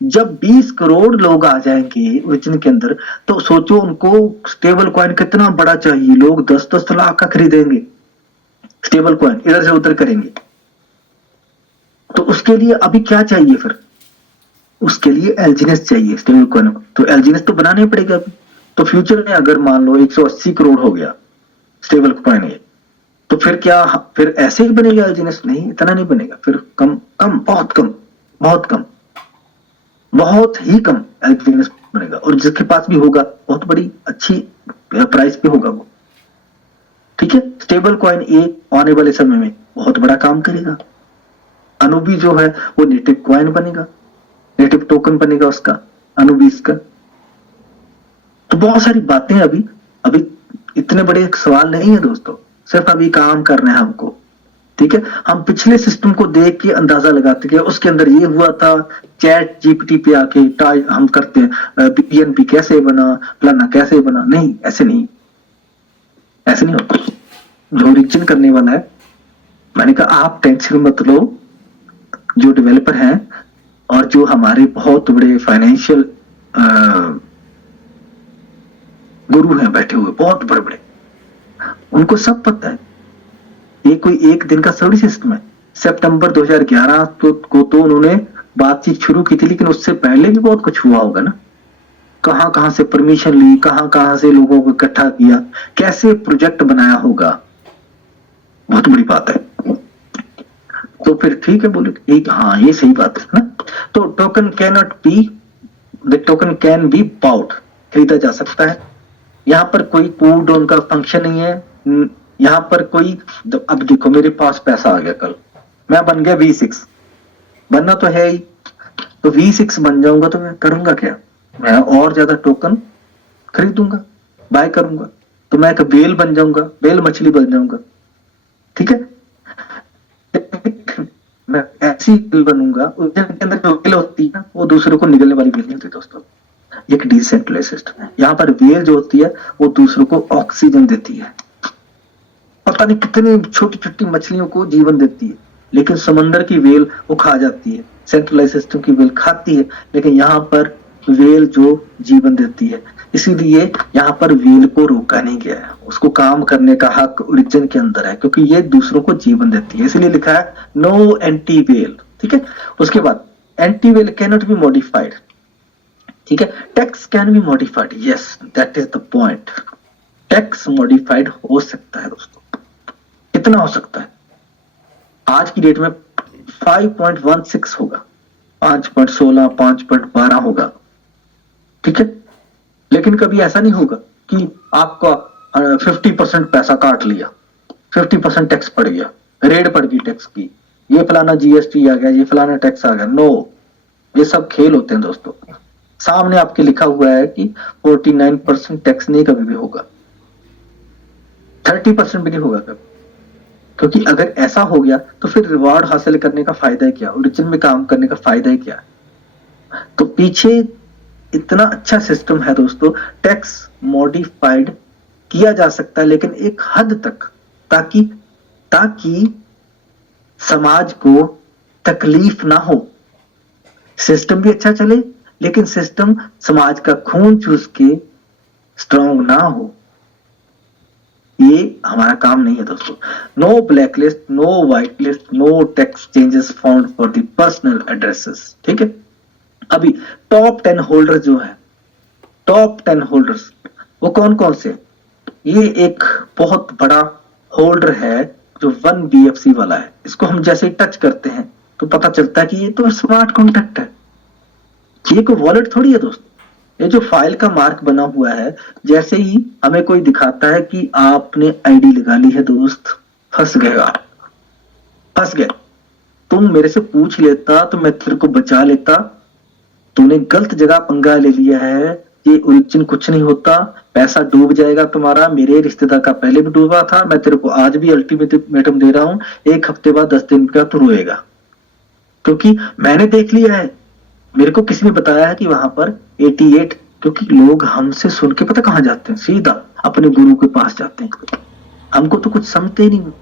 जब 20 करोड़ लोग आ जाएंगे ओरिजिन के अंदर, तो सोचो उनको स्टेबल कॉइन कितना बड़ा चाहिए, लोग 10-10 लाख का खरीदेंगे स्टेबल कॉइन, इधर से उधर करेंगे। तो उसके लिए अभी क्या चाहिए फिर, उसके लिए एलजीनेस चाहिए स्टेबल कॉइन, तो एलजीनेस तो बनाना ही पड़ेगा अभी। तो फ्यूचर में अगर मान लो 180 करोड़ हो गया स्टेबल कॉइन ये, तो फिर क्या फिर ऐसे ही बनेगा एलजीनेस? नहीं, इतना नहीं बनेगा, फिर कम कम बहुत कम बहुत कम बहुत ही कम एलजीनेस बनेगा। और जिसके पास भी होगा बहुत बड़ी अच्छी प्राइस पे होगा वो, ठीक है। स्टेबल कॉइन ए आने वाले समय में बहुत बड़ा काम करेगा। अनुबी जो है वो नेटिव कॉइन बनेगा, नेटिव टोकन बनेगा उसका, अनुबीस का। तो बहुत सारी बातें अभी अभी इतने बड़े एक सवाल नहीं है दोस्तों, सिर्फ अभी काम करना है हमको, ठीक है। हम पिछले सिस्टम को देख के अंदाजा लगाते कि उसके अंदर ये हुआ था, चैट जीपीटी पे आके टाई हम करते हैं पीएनपी कैसे बना, फलाना कैसे बना। नहीं, ऐसे नहीं, ऐसे नहीं होता। जो ओरिजिन करने वाला है, मैंने कहा आप टेंशन मत लो, जो डेवलपर हैं और जो हमारे बहुत बड़े फाइनेंशियल गुरु हैं बैठे हुए बहुत बड़े बड़े, उनको सब पता है। ये कोई एक दिन का थोड़ी सिस्टम है। सितंबर 2011 को तो उन्होंने बातचीत शुरू की थी, लेकिन उससे पहले भी बहुत कुछ हुआ होगा ना। कहां कहां से परमिशन ली, कहां कहां से लोगों को इकट्ठा किया, कैसे प्रोजेक्ट बनाया होगा, बहुत बड़ी बात है। तो फिर ठीक है, बोले एक हाँ ये सही बात है ना। तो token can not be, the token can be bought, खरीदा जा सकता है। यहाँ पर कोई कूल डाउन का फंक्शन नहीं है। यहाँ पर कोई, अब देखो मेरे पास पैसा आ गया, कल मैं बन गया V6, बनना तो है ही, तो V6 बन जाऊंगा तो मैं करूंगा क्या, मैं और ज्यादा टोकन खरीदूंगा, बाय करूंगा, तो मैं एक बेल बन जाऊंगा, बेल मछली बन जाऊंगा, ठीक है। मैं ऐसी बेल बनूंगा, उसके अंदर जो बेल होती है ना, वो दूसरों को निगलने वाली बेल नहीं होती दोस्तों। एक डिसेंट्रलाइज सिस्टम है। यहाँ पर वेल जो होती है वो दूसरों को ऑक्सीजन देती है, पता नहीं कितनी छोटी छोटी मछलियों को जीवन देती है, लेकिन समंदर की वेल वो खा जाती है, सेंट्रलाइज सिस्टम की वेल खाती है, लेकिन यहाँ पर वेल जो जीवन देती है। इसीलिए यहाँ पर वेल को रोका नहीं गया है, उसको काम करने का हक ओरिजिन के अंदर है, क्योंकि ये दूसरों को जीवन देती है, इसलिए लिखा है नो एंटी वेल, ठीक है। उसके बाद anti well can not be modified, ठीक है। Tax can be modified, yes that is the point. Tax modified हो सकता है दोस्तों, कितना हो सकता है? आज की डेट में 5.16 होगा, 5.16, 5.12 होगा, ठीक है। लेकिन कभी ऐसा नहीं होगा कि आपका 50% पैसा काट लिया, 50% टैक्स पड़ गया, रेड पड़ गई टैक्स की, ये फलाना जीएसटी आ गया, ये फलाना टैक्स आ गया। नो, ये सब खेल होते हैं दोस्तों। सामने आपके लिखा हुआ है कि 49% टैक्स नहीं कभी भी होगा, 30% भी नहीं होगा कभी, क्योंकि अगर ऐसा हो गया तो फिर रिवार्ड हासिल करने का फायदा है क्या, ओरिजिन में काम करने का फायदा है क्या? तो पीछे इतना अच्छा सिस्टम है दोस्तों, टैक्स मॉडिफाइड किया जा सकता है, लेकिन एक हद तक, ताकि समाज को तकलीफ ना हो, सिस्टम भी अच्छा चले, लेकिन सिस्टम समाज का खून चूस के स्ट्रांग ना हो। ये हमारा काम नहीं है दोस्तों। No black list, no white list, no tax changes found for the personal addresses, ठीक है। अभी टॉप 10 होल्डर जो है, टॉप 10 होल्डर्स वो कौन कौन से? ये एक बहुत बड़ा होल्डर है जो 1 BFC वाला है। इसको हम जैसे ही टच करते हैं तो पता चलता है कि ये तो स्मार्ट कॉन्ट्रैक्ट है, ये कोई वॉलेट थोड़ी है दोस्तों। ये जो फाइल का मार्क बना हुआ है, जैसे ही हमें कोई दिखाता है कि आपने आईडी लगा ली है दोस्त, फंस गए आप, फंस गए। तुम मेरे से पूछ लेता तो मैं तेरे को बचा लेता, तूने गलत जगह पंगा ले लिया है, ये ओरिजिन कुछ नहीं होता, पैसा डूब जाएगा तुम्हारा। मेरे रिश्तेदार का पहले भी डूबा था, मैं तेरे को आज भी अल्टीमेटम दे रहा हूं, 1 हफ्ते बाद 10 दिन का तो रोएगा, क्योंकि मैंने देख लिया है। मेरे को किसी ने बताया है कि वहां पर 88, क्योंकि लोग हमसे सुन के पता कहां जाते हैं, सीधा अपने गुरु के पास जाते हैं। हमको तो कुछ समझते ही नहीं,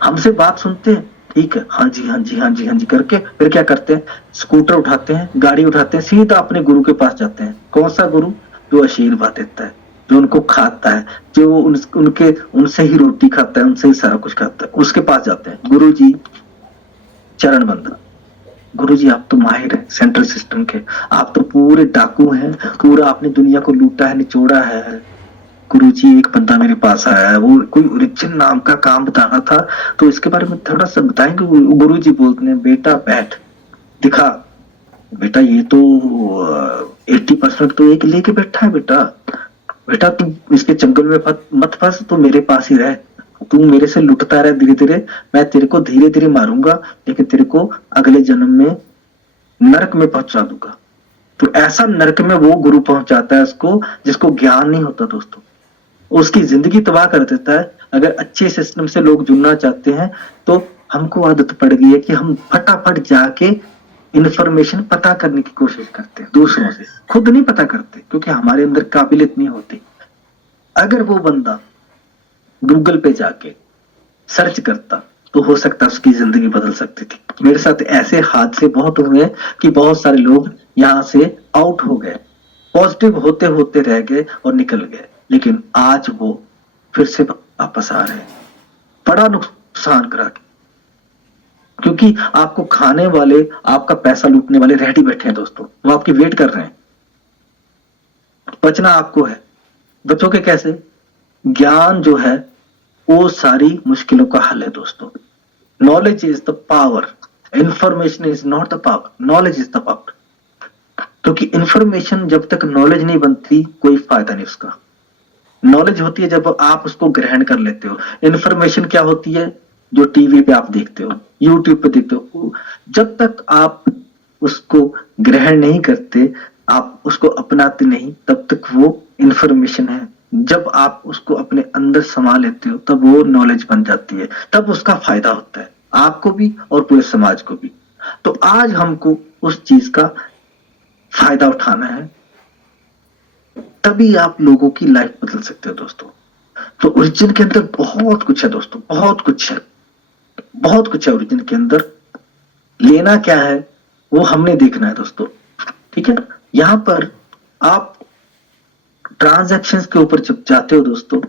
हमसे बात सुनते हैं ठीक है, हाँ जी, हाँ जी, हाँ जी, हाँ जी करके फिर क्या करते हैं, स्कूटर उठाते हैं, गाड़ी उठाते हैं, सीधा अपने गुरु के पास जाते हैं। कौन सा गुरु? जो आशीर्वाद देता है, जो उनको खाता है, जो उनके उनसे ही रोटी खाता है, उनसे ही सारा कुछ खाता है, उसके पास जाते हैं। गुरु जी चरण बंदना। गुरु जी आप तो माहिर है सेंट्रल सिस्टम के, आप तो पूरे डाकू हैं, पूरा आपने दुनिया को लूटा है, निचोड़ा है। गुरुजी एक बंदा मेरे पास आया है, वो कोई ओरिजिन नाम का काम बताना था, तो इसके बारे में थोड़ा सा बताएंगे? गुरुजी बोलते हैं बेटा बैठ, दिखा। बेटा ये तो 80% तो एक लेके बैठा है बेटा। बेटा तू इसके जंगल में मत फंस, तू मेरे पास ही रह, तू मेरे से लुटता रह धीरे धीरे, मैं तेरे को धीरे धीरे मारूंगा, लेकिन तेरे को अगले जन्म में नरक में पहुंचा दूंगा। तो ऐसा नरक में वो गुरु पहुंचाता है उसको जिसको ज्ञान नहीं होता दोस्तों, उसकी जिंदगी तबाह कर देता है। अगर अच्छे सिस्टम से लोग जुड़ना चाहते हैं तो हमको आदत पड़ गई है कि हम फटाफट जाके इंफॉर्मेशन पता करने की कोशिश करते हैं दूसरों से, खुद नहीं पता करते क्योंकि हमारे अंदर काबिलियत नहीं होती। अगर वो बंदा गूगल पे जाके सर्च करता तो हो सकता उसकी जिंदगी बदल सकती थी। मेरे साथ ऐसे हादसे बहुत हुए कि बहुत सारे लोग यहाँ से आउट हो गए, पॉजिटिव होते होते रह गए और निकल गए, लेकिन आज वो फिर से वापस आ रहे हैं, बड़ा नुकसान करा के। क्योंकि आपको खाने वाले, आपका पैसा लूटने वाले रेडी बैठे हैं दोस्तों, वो आपकी वेट कर रहे हैं। बचना आपको है, बचोगे कैसे? ज्ञान जो है वो सारी मुश्किलों का हल है दोस्तों। Knowledge is the power, information is not the power, knowledge is the power. क्योंकि इंफॉर्मेशन जब तक नॉलेज नहीं बनती कोई फायदा नहीं उसका। नॉलेज होती है जब आप उसको ग्रहण कर लेते हो। इंफॉर्मेशन क्या होती है? जो टीवी पे आप देखते हो, यूट्यूब पे देखते हो, जब तक आप उसको ग्रहण नहीं करते, आप उसको अपनाते नहीं, तब तक वो इंफॉर्मेशन है। जब आप उसको अपने अंदर समा लेते हो तब वो नॉलेज बन जाती है, तब उसका फायदा होता है आपको भी और पूरे समाज को भी। तो आज हमको उस चीज का फायदा उठाना है, तभी आप लोगों की लाइफ बदल सकते हो दोस्तों। तो ओरिजिन के अंदर बहुत कुछ है दोस्तों, बहुत कुछ है, बहुत कुछ है ओरिजिन के अंदर। लेना क्या है वो हमने देखना है दोस्तों, ठीक है। यहां पर आप ट्रांजैक्शंस के ऊपर जब जाते हो दोस्तों,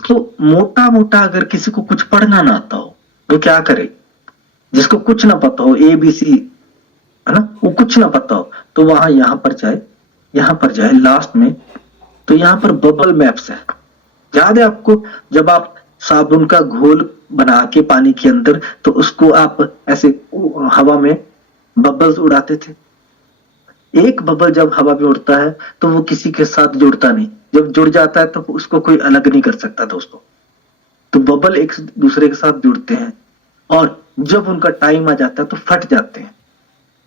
तो मोटा मोटा अगर किसी को कुछ पढ़ना ना आता हो तो क्या करे? जिसको कुछ ना पता हो, ABC है ना, वो कुछ ना पता हो, तो वहां यहां पर जाए लास्ट में, तो यहां पर बबल मैप्स है। याद है आपको, जब आप साबुन का घोल बना के पानी के अंदर, तो उसको आप ऐसे हवा में बबल्स उड़ाते थे। एक बबल जब हवा में उड़ता है तो वो किसी के साथ जुड़ता नहीं, जब जुड़ जाता है तो उसको कोई अलग नहीं कर सकता दोस्तों। तो बबल एक दूसरे के साथ जुड़ते हैं और जब उनका टाइम आ जाता है तो फट जाते हैं,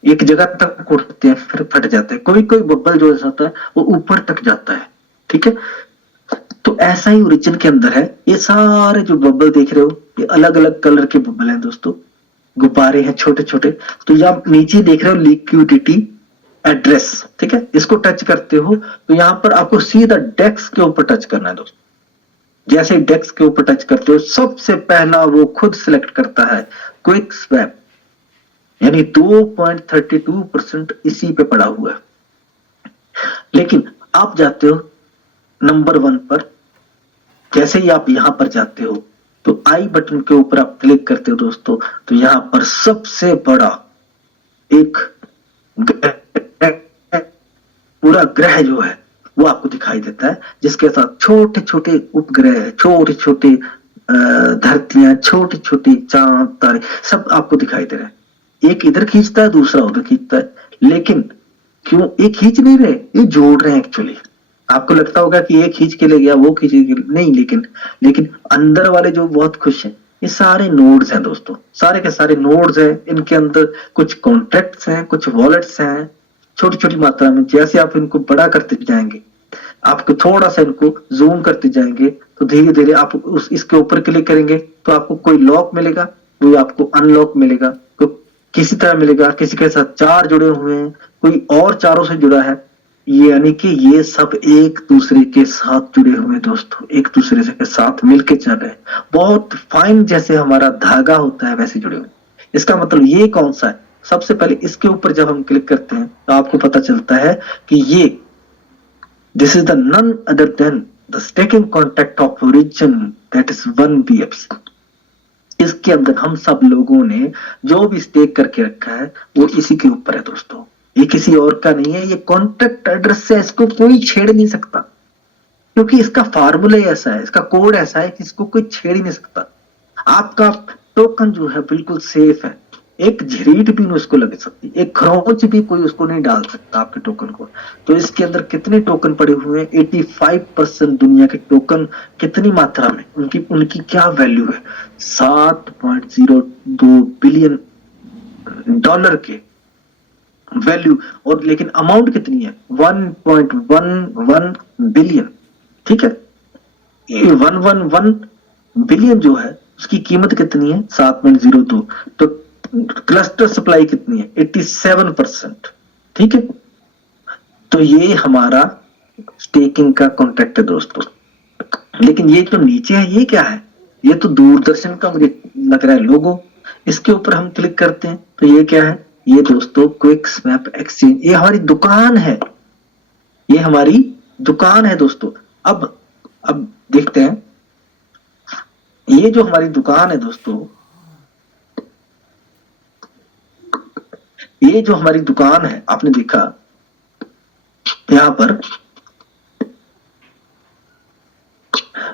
एक जगह तक उड़ते हैं फिर फट जाते हैं। कोई कोई बबल जो होता है वो ऊपर तक जाता है, ठीक है। तो ऐसा ही ओरिजिन के अंदर है। ये सारे जो बबल देख रहे हो ये अलग अलग कलर के बबल हैं दोस्तों, गुब्बारे हैं छोटे छोटे। तो यहाँ नीचे देख रहे हो लिक्विडिटी एड्रेस, ठीक है। इसको टच करते हो तो यहाँ पर आपको सीधा डेस्क के ऊपर टच करना है दोस्तों। जैसे डेस्क के ऊपर टच करते हो सबसे पहला वो खुद सिलेक्ट करता है क्विक स्वैप, यानी 2.32% इसी पे पड़ा हुआ है। लेकिन आप जाते हो नंबर 1 पर, जैसे ही आप यहां पर जाते हो तो आई बटन के ऊपर आप क्लिक करते हो दोस्तों, तो यहां पर सबसे बड़ा एक पूरा ग्रह जो है वो आपको दिखाई देता है, जिसके साथ छोटे छोटे उपग्रह, छोटे छोटे धरतियां, छोटे छोटे चांद तारे सब आपको दिखाई दे रहे हैं। एक इधर खींचता है, दूसरा उधर खींचता है, लेकिन क्यों एक खींच नहीं रहे, ये जोड़ रहे हैं एक्चुअली। आपको लगता होगा कि ये खींच के ले गया, वो खींच के नहीं, लेकिन अंदर वाले जो बहुत खुश हैं, ये सारे नोड्स हैं दोस्तों, सारे के सारे नोड्स हैं। इनके अंदर कुछ कॉन्ट्रैक्ट्स हैं, कुछ वॉलेट्स हैं, छोटी छोटी मात्रा में। जैसे आप इनको बड़ा करते जाएंगे, आपको थोड़ा सा इनको जूम करते जाएंगे, तो धीरे धीरे आप इसके ऊपर क्लिक करेंगे तो आपको कोई लॉक मिलेगा, कोई आपको अनलॉक मिलेगा, कोई किसी तरह मिलेगा। किसी के साथ 4 जुड़े हुए हैं, कोई और 4 से जुड़ा है, यानी कि ये सब एक दूसरे के साथ जुड़े हुए दोस्तों, एक दूसरे के साथ मिलके चल रहे हैं। बहुत फाइन, जैसे हमारा धागा होता है वैसे जुड़े हुए। इसका मतलब ये कौन सा है? सबसे पहले इसके ऊपर जब हम क्लिक करते हैं तो आपको पता चलता है कि ये this is the none other than the staking contract of origin that is 1 BFC। इसके अंदर हम सब लोगों ने जो भी स्टेक करके रखा है वो इसी के ऊपर है दोस्तों, ये किसी और का नहीं है। ये कॉन्ट्रैक्ट एड्रेस से इसको कोई छेड़ नहीं सकता, क्योंकि इसका फार्मूला ऐसा है, इसका कोड ऐसा है कि इसको कोई छेड़ ही नहीं सकता। आपका टोकन जो है बिल्कुल सेफ है, एक झरीट भी नहीं उसको लग सकती, एक खरोंच भी कोई उसको नहीं डाल सकता आपके टोकन को। तो इसके अंदर कितने टोकन पड़े हुए हैं? 85% दुनिया के टोकन कितनी मात्रा में, उनकी क्या वैल्यू है? 7.02 बिलियन डॉलर के वैल्यू, और लेकिन अमाउंट कितनी है? 1.11 बिलियन। ठीक है, ये 111 बिलियन जो है उसकी कीमत कितनी है? 7.02। तो क्लस्टर सप्लाई कितनी है? 87%। ठीक है, तो ये हमारा स्टेकिंग का कॉन्ट्रैक्ट है दोस्तों। लेकिन ये जो नीचे है ये क्या है? ये तो दूरदर्शन का मुझे लग रहा है लोगो। इसके ऊपर हम क्लिक करते हैं तो ये क्या है? ये दोस्तों क्विक स्वैप एक्सचेंज, ये हमारी दुकान है, ये हमारी दुकान है दोस्तों। अब देखते हैं, ये जो हमारी दुकान है दोस्तों, ये जो हमारी दुकान है, आपने देखा यहां पर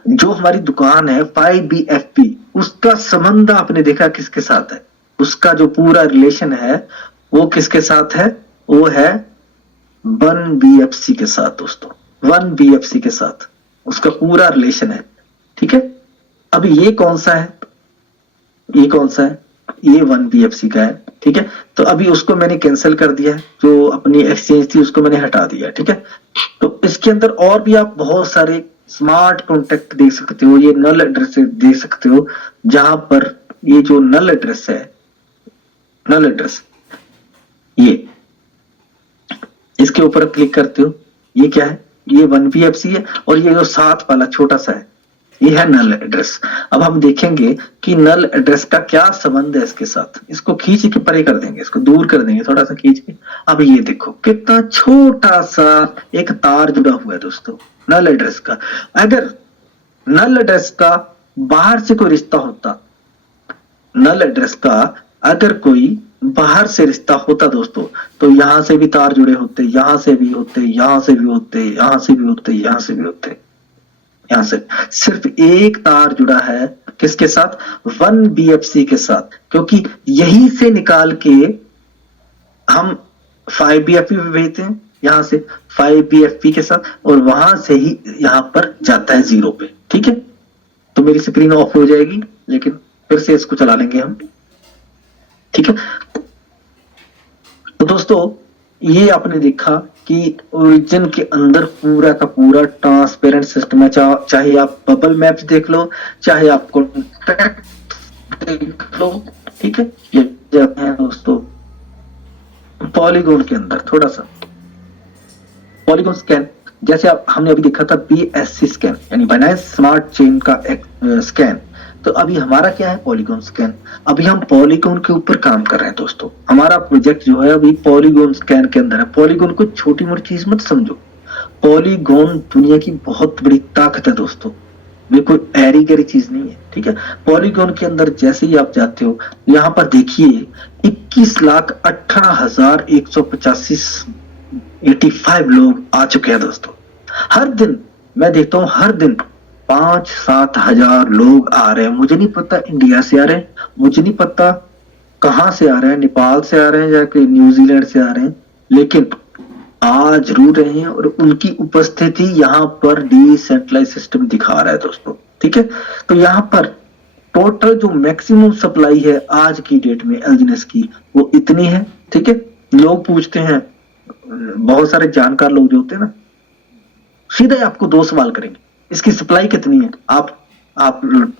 जो हमारी दुकान है 5BFP, उसका संबंध आपने देखा किसके साथ है? उसका जो पूरा रिलेशन है वो किसके साथ है? वो है 1 BFC के साथ दोस्तों, 1 BFC के साथ उसका पूरा रिलेशन है। ठीक है, अभी ये कौन सा है? ये कौन सा है? ये 1 BFC का है। ठीक है, तो अभी उसको मैंने कैंसिल कर दिया है, जो अपनी एक्सचेंज थी उसको मैंने हटा दिया। ठीक है, तो इसके अंदर और भी आप बहुत सारे स्मार्ट कॉन्टैक्ट देख सकते हो, ये नल एड्रेस देख सकते हो, जहां पर ये जो नल एड्रेस है, नल एड्रेस, ये इसके ऊपर क्लिक करते हो, ये क्या है? ये 1 BFC है, और ये जो साथ वाला छोटा सा है ये है नल एड्रेस। अब हम देखेंगे कि नल एड्रेस का क्या संबंध है इसके साथ। इसको खींच के परे कर देंगे, इसको दूर कर देंगे थोड़ा सा खींच के। अब ये देखो कितना छोटा सा एक तार जुड़ा हुआ है दोस्तों नल एड्रेस का। अगर नल एड्रेस का बाहर से कोई रिश्ता होता, नल एड्रेस का अगर कोई बाहर से रिश्ता होता दोस्तों, तो यहां से भी तार जुड़े होते, यहां से भी होते, यहां से भी होते, यहां से भी होते, यहां से भी होते। यहां से सिर्फ एक तार जुड़ा है किसके साथ? 1 BFC के साथ, क्योंकि यहीं से निकाल के हम 5 BFP पे भेजते हैं, यहां से 5 BFP के साथ, और वहां से ही यहां पर जाता है 0 पे। ठीक है, तो मेरी स्क्रीन ऑफ हो जाएगी, लेकिन फिर से इसको चला लेंगे हम। ठीक है, तो दोस्तों ये आपने देखा कि ओरिजिन के अंदर पूरा का पूरा ट्रांसपेरेंट सिस्टम है। चाहे आप बबल मैप्स देख लो, चाहे आप कॉन्ट्रैक्ट देख लो। ठीक है, ये जाते हैं दोस्तों पॉलीगॉन के अंदर, थोड़ा सा पॉलीगॉन स्कैन, जैसे हमने अभी देखा था BSC स्कैन, यानी बाइनेंस स्मार्ट चेन का स्कैन। तो अभी हमारा क्या है? Polygon scan. अभी हम पॉलीगॉन के ऊपर काम कर रहे हैं दोस्तों। हमारा प्रोजेक्ट जो है अभी पॉलीगॉन स्कैन के अंदर है। पॉलीगॉन को छोटी मोटी चीज मत समझो, पॉलीगॉन दुनिया की बहुत बड़ी ताकत है दोस्तों, वे कोई ऐरी गैरी चीज नहीं है। ठीक है, पॉलीगॉन के अंदर जैसे ही आप जाते हो, यहाँ पर देखिए 21,18,185 लोग आ चुके हैं दोस्तों। हर दिन मैं देखता हूँ, हर दिन 5-7 हजार लोग आ रहे हैं। मुझे नहीं पता इंडिया से आ रहे हैं, मुझे नहीं पता कहां से आ रहे हैं, नेपाल से आ रहे हैं या कि न्यूजीलैंड से आ रहे हैं, लेकिन आ जरूर रहे हैं, और उनकी उपस्थिति यहाँ पर डिसेंट्रलाइज सिस्टम दिखा रहा है दोस्तों। ठीक है, तो यहाँ पर टोटल जो मैक्सिमम सप्लाई है आज की डेट में एलजीनेस की, वो इतनी है। ठीक है, लोग पूछते हैं, बहुत सारे जानकार लोग जो होते हैं ना, सीधे आपको 2 सवाल करेंगे, इसकी सप्लाई कितनी है? आप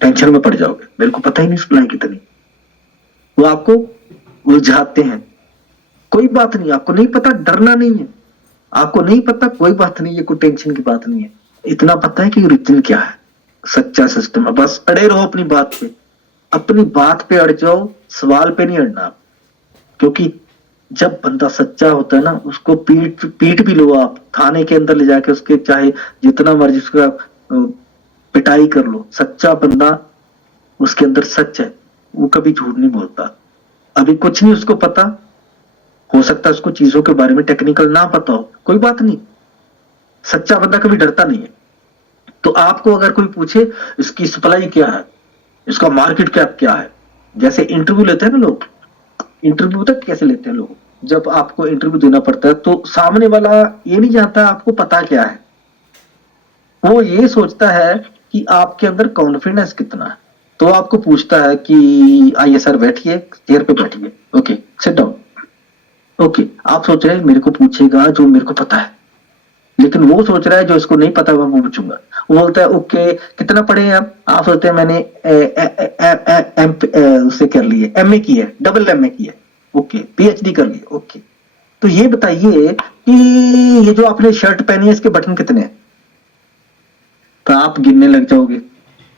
टेंशन में पड़ जाओगे, मेरे को पता ही नहीं सप्लाई कितनी। वो आपको उलझाते हैं। कोई बात नहीं, आपको नहीं पता, डरना नहीं है। आपको नहीं पता, कोई बात नहीं है, कोई टेंशन की बात नहीं है। इतना पता है कि ओरिजिन क्या है, सच्चा सिस्टम है। बस अड़े रहो अपनी बात पे, अपनी बात पे अड़ जाओ, सवाल पे नहीं अड़ना आप, क्योंकि जब बंदा सच्चा होता है ना, उसको पीट पीट भी लो आप, थाने के अंदर ले जाके उसके चाहे जितना मर्जी उसका पिटाई कर लो, सच्चा बंदा उसके अंदर सच है, वो कभी झूठ नहीं बोलता। अभी कुछ नहीं उसको पता, हो सकता है उसको चीजों के बारे में टेक्निकल ना पता हो, कोई बात नहीं, सच्चा बंदा कभी डरता नहीं है। तो आपको अगर कोई पूछे इसकी सप्लाई क्या है, इसका मार्केट कैप क्या है, जैसे इंटरव्यू लेते हैं ना लोग, इंटरव्यू तक कैसे लेते हैं लोग, जब आपको इंटरव्यू देना पड़ता है तो सामने वाला ये नहीं जानता आपको पता क्या है, वो ये सोचता है कि आपके अंदर कॉन्फिडेंस कितना है। तो आपको पूछता है कि आइए सर बैठिए, चेयर पे बैठिए, ओके सिट डाउन, ओके। आप सोच रहे हैं मेरे को पूछेगा जो मेरे को पता है, लेकिन वो सोच रहा है जो इसको नहीं पता वो पूछूंगा। वो बोलता है ओके कितना पढ़े हैं आप सोचते हैं मैंने उससे कर लिए, एमए की है, डबल एमए की है, ओके पीएचडी कर लिए, ओके। तो ये बताइए कि ये जो आपने शर्ट पहनी है इसके बटन कितने हैं, तो आप गिनने लग जाओगे,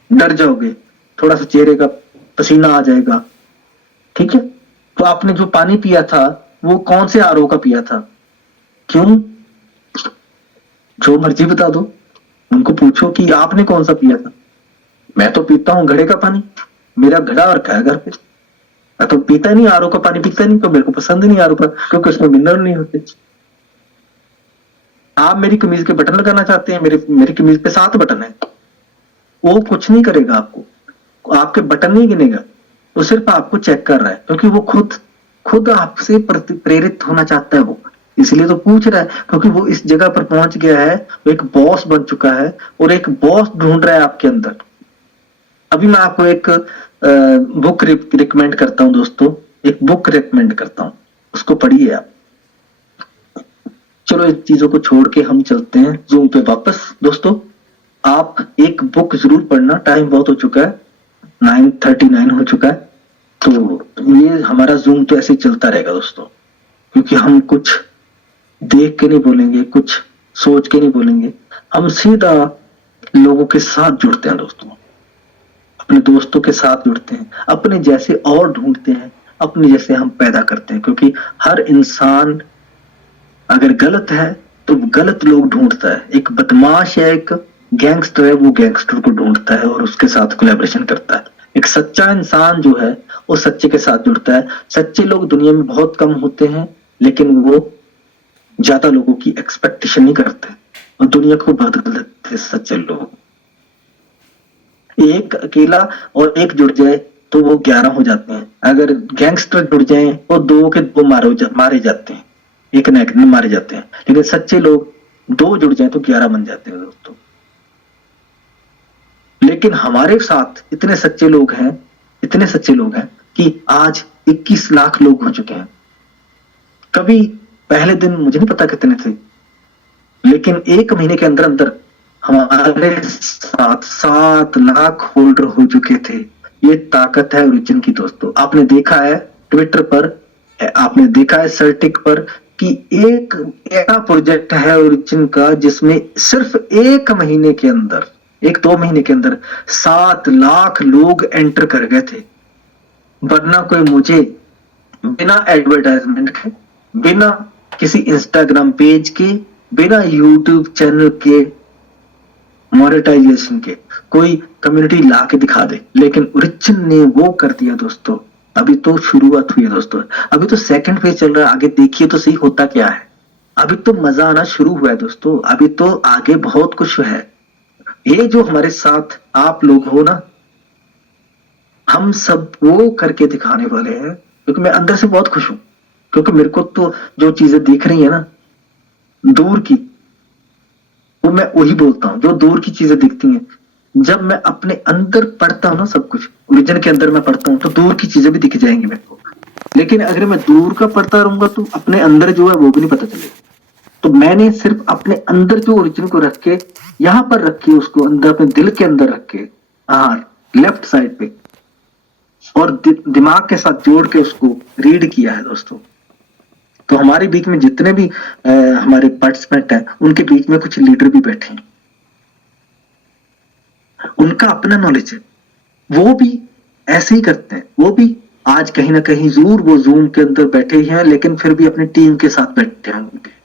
डर जाओगे, थोड़ा सा चेहरे का पसीना आ जाएगा, ठीक है। तो आपने जो पानी पिया था वो कौन से आरओ का पिया था, क्यों, जो मर्जी बता दो, उनको पूछो कि आपने कौन सा पिया था। मैं तो पीता हूँ घड़े का पानी, मेरा घड़ा और क्या है घर पे, मैं तो पीता नहीं, आरओ का पानी पीता नहीं, तो मेरे को पसंद नहीं आरओ का, क्योंकि उसमें मिनरल नहीं होते। आप मेरी कमीज के बटन लगाना चाहते हैं, मेरी कमीज पे 7 बटन है, वो कुछ नहीं करेगा आपको, आपके बटन नहीं गिनेगा, वो सिर्फ आपको चेक कर रहा है, क्योंकि वो खुद आपसे प्रेरित होना चाहता है, वो इसलिए तो पूछ रहा है, क्योंकि वो इस जगह पर पहुंच गया है, वो एक बॉस बन चुका है और एक बॉस ढूंढ रहा है आपके अंदर। अभी मैं आपको एक बुक रिकमेंड करता हूं दोस्तों, एक बुक रिकमेंड करता हूं, उसको पढ़िए आप। चलो इस चीजों को छोड़ के हम चलते हैं जूम पे वापस। दोस्तों आप एक बुक जरूर पढ़ना, टाइम बहुत हो चुका है, 9:39 हो चुका है, तो ये हमारा जूम तो ऐसे ही चलता रहेगा दोस्तों, क्योंकि हम कुछ देख के नहीं बोलेंगे, कुछ सोच के नहीं बोलेंगे, हम सीधा लोगों के साथ जुड़ते हैं दोस्तों, अपने दोस्तों के साथ जुड़ते हैं, अपने जैसे और ढूंढते हैं, अपने जैसे हम पैदा करते हैं, क्योंकि हर इंसान अगर गलत है तो गलत लोग ढूंढता है, एक बदमाश है, एक गैंगस्टर है, वो गैंगस्टर को ढूंढता है और उसके साथ कोलैबोरेशन करता है। एक सच्चा इंसान जो है वो सच्चे के साथ जुड़ता है। सच्चे लोग दुनिया में बहुत कम होते हैं, लेकिन वो ज्यादा लोगों की एक्सपेक्टेशन नहीं करते और दुनिया को बदल देते सच्चे लोग। एक अकेला और एक जुड़ जाए तो वो 11 हो जाते हैं, अगर गैंगस्टर जुड़ जाए वो 2 के 2 मारे जाते हैं, एक न एक मारे जाते हैं, लेकिन सच्चे लोग 2 जुड़ जाए तो 11 बन जाते हैं दोस्तों। लेकिन हमारे साथ इतने सच्चे लोग हैं, इतने सच्चे लोग हैं कि आज 21 लाख लोग हो चुके हैं। कभी पहले दिन मुझे नहीं पता कितने थे, लेकिन 1 महीने के अंदर अंदर हमारे साथ 7 लाख होल्डर हो चुके थे। ये ताकत है ओरिजिन की दोस्तों। आपने देखा है ट्विटर पर, आपने देखा है सर्टिक पर कि एक ऐसा प्रोजेक्ट है ओरिजिन का जिसमें सिर्फ 1 महीने के अंदर, 1-2 महीने के अंदर 7 लाख लोग एंटर कर गए थे। वरना कोई मुझे बिना एडवर्टाइजमेंट के, बिना किसी इंस्टाग्राम पेज के, बिना यूट्यूब चैनल के मोनेटाइजेशन के कोई कम्युनिटी ला के दिखा दे, लेकिन ओरिजिन ने वो कर दिया दोस्तों। अभी तो शुरुआत हुई है दोस्तों, अभी तो सेकंड फेज चल रहा है, आगे देखिए तो सही होता क्या है। अभी तो मजा आना शुरू हुआ है दोस्तों, अभी तो आगे बहुत कुछ है। ये जो हमारे साथ आप लोग हो ना, हम सब वो करके दिखाने वाले हैं, क्योंकि मैं अंदर से बहुत खुश हूं, क्योंकि मेरे को तो जो चीजें दिख रही है ना दूर की, वो मैं वही बोलता हूं, जो दूर की चीजें दिखती हैं। जब मैं अपने अंदर पढ़ता हूं ना सब कुछ ओरिजिन के अंदर मैं पढ़ता हूं, तो दूर की चीजें भी दिख जाएंगी मेरे को। लेकिन अगर मैं दूर का पढ़ता रहूंगा तो अपने अंदर जो है वो भी नहीं पता चलेगा। तो मैंने सिर्फ अपने अंदर जो ओरिजिन को रख के यहां पर रखी, उसको अंदर अपने दिल के अंदर रख के, लेफ्ट साइड पे, और दिमाग के साथ जोड़ के उसको रीड किया है दोस्तों। तो हमारे बीच में जितने भी हमारे पार्टिसिपेंट हैं, उनके बीच में कुछ लीडर भी बैठे हैं, उनका अपना नॉलेज है, वो भी ऐसे ही करते हैं, वो भी आज कहीं ना कहीं जरूर वो जूम के अंदर बैठे ही हैं, लेकिन फिर भी अपनी टीम के साथ बैठे होंगे।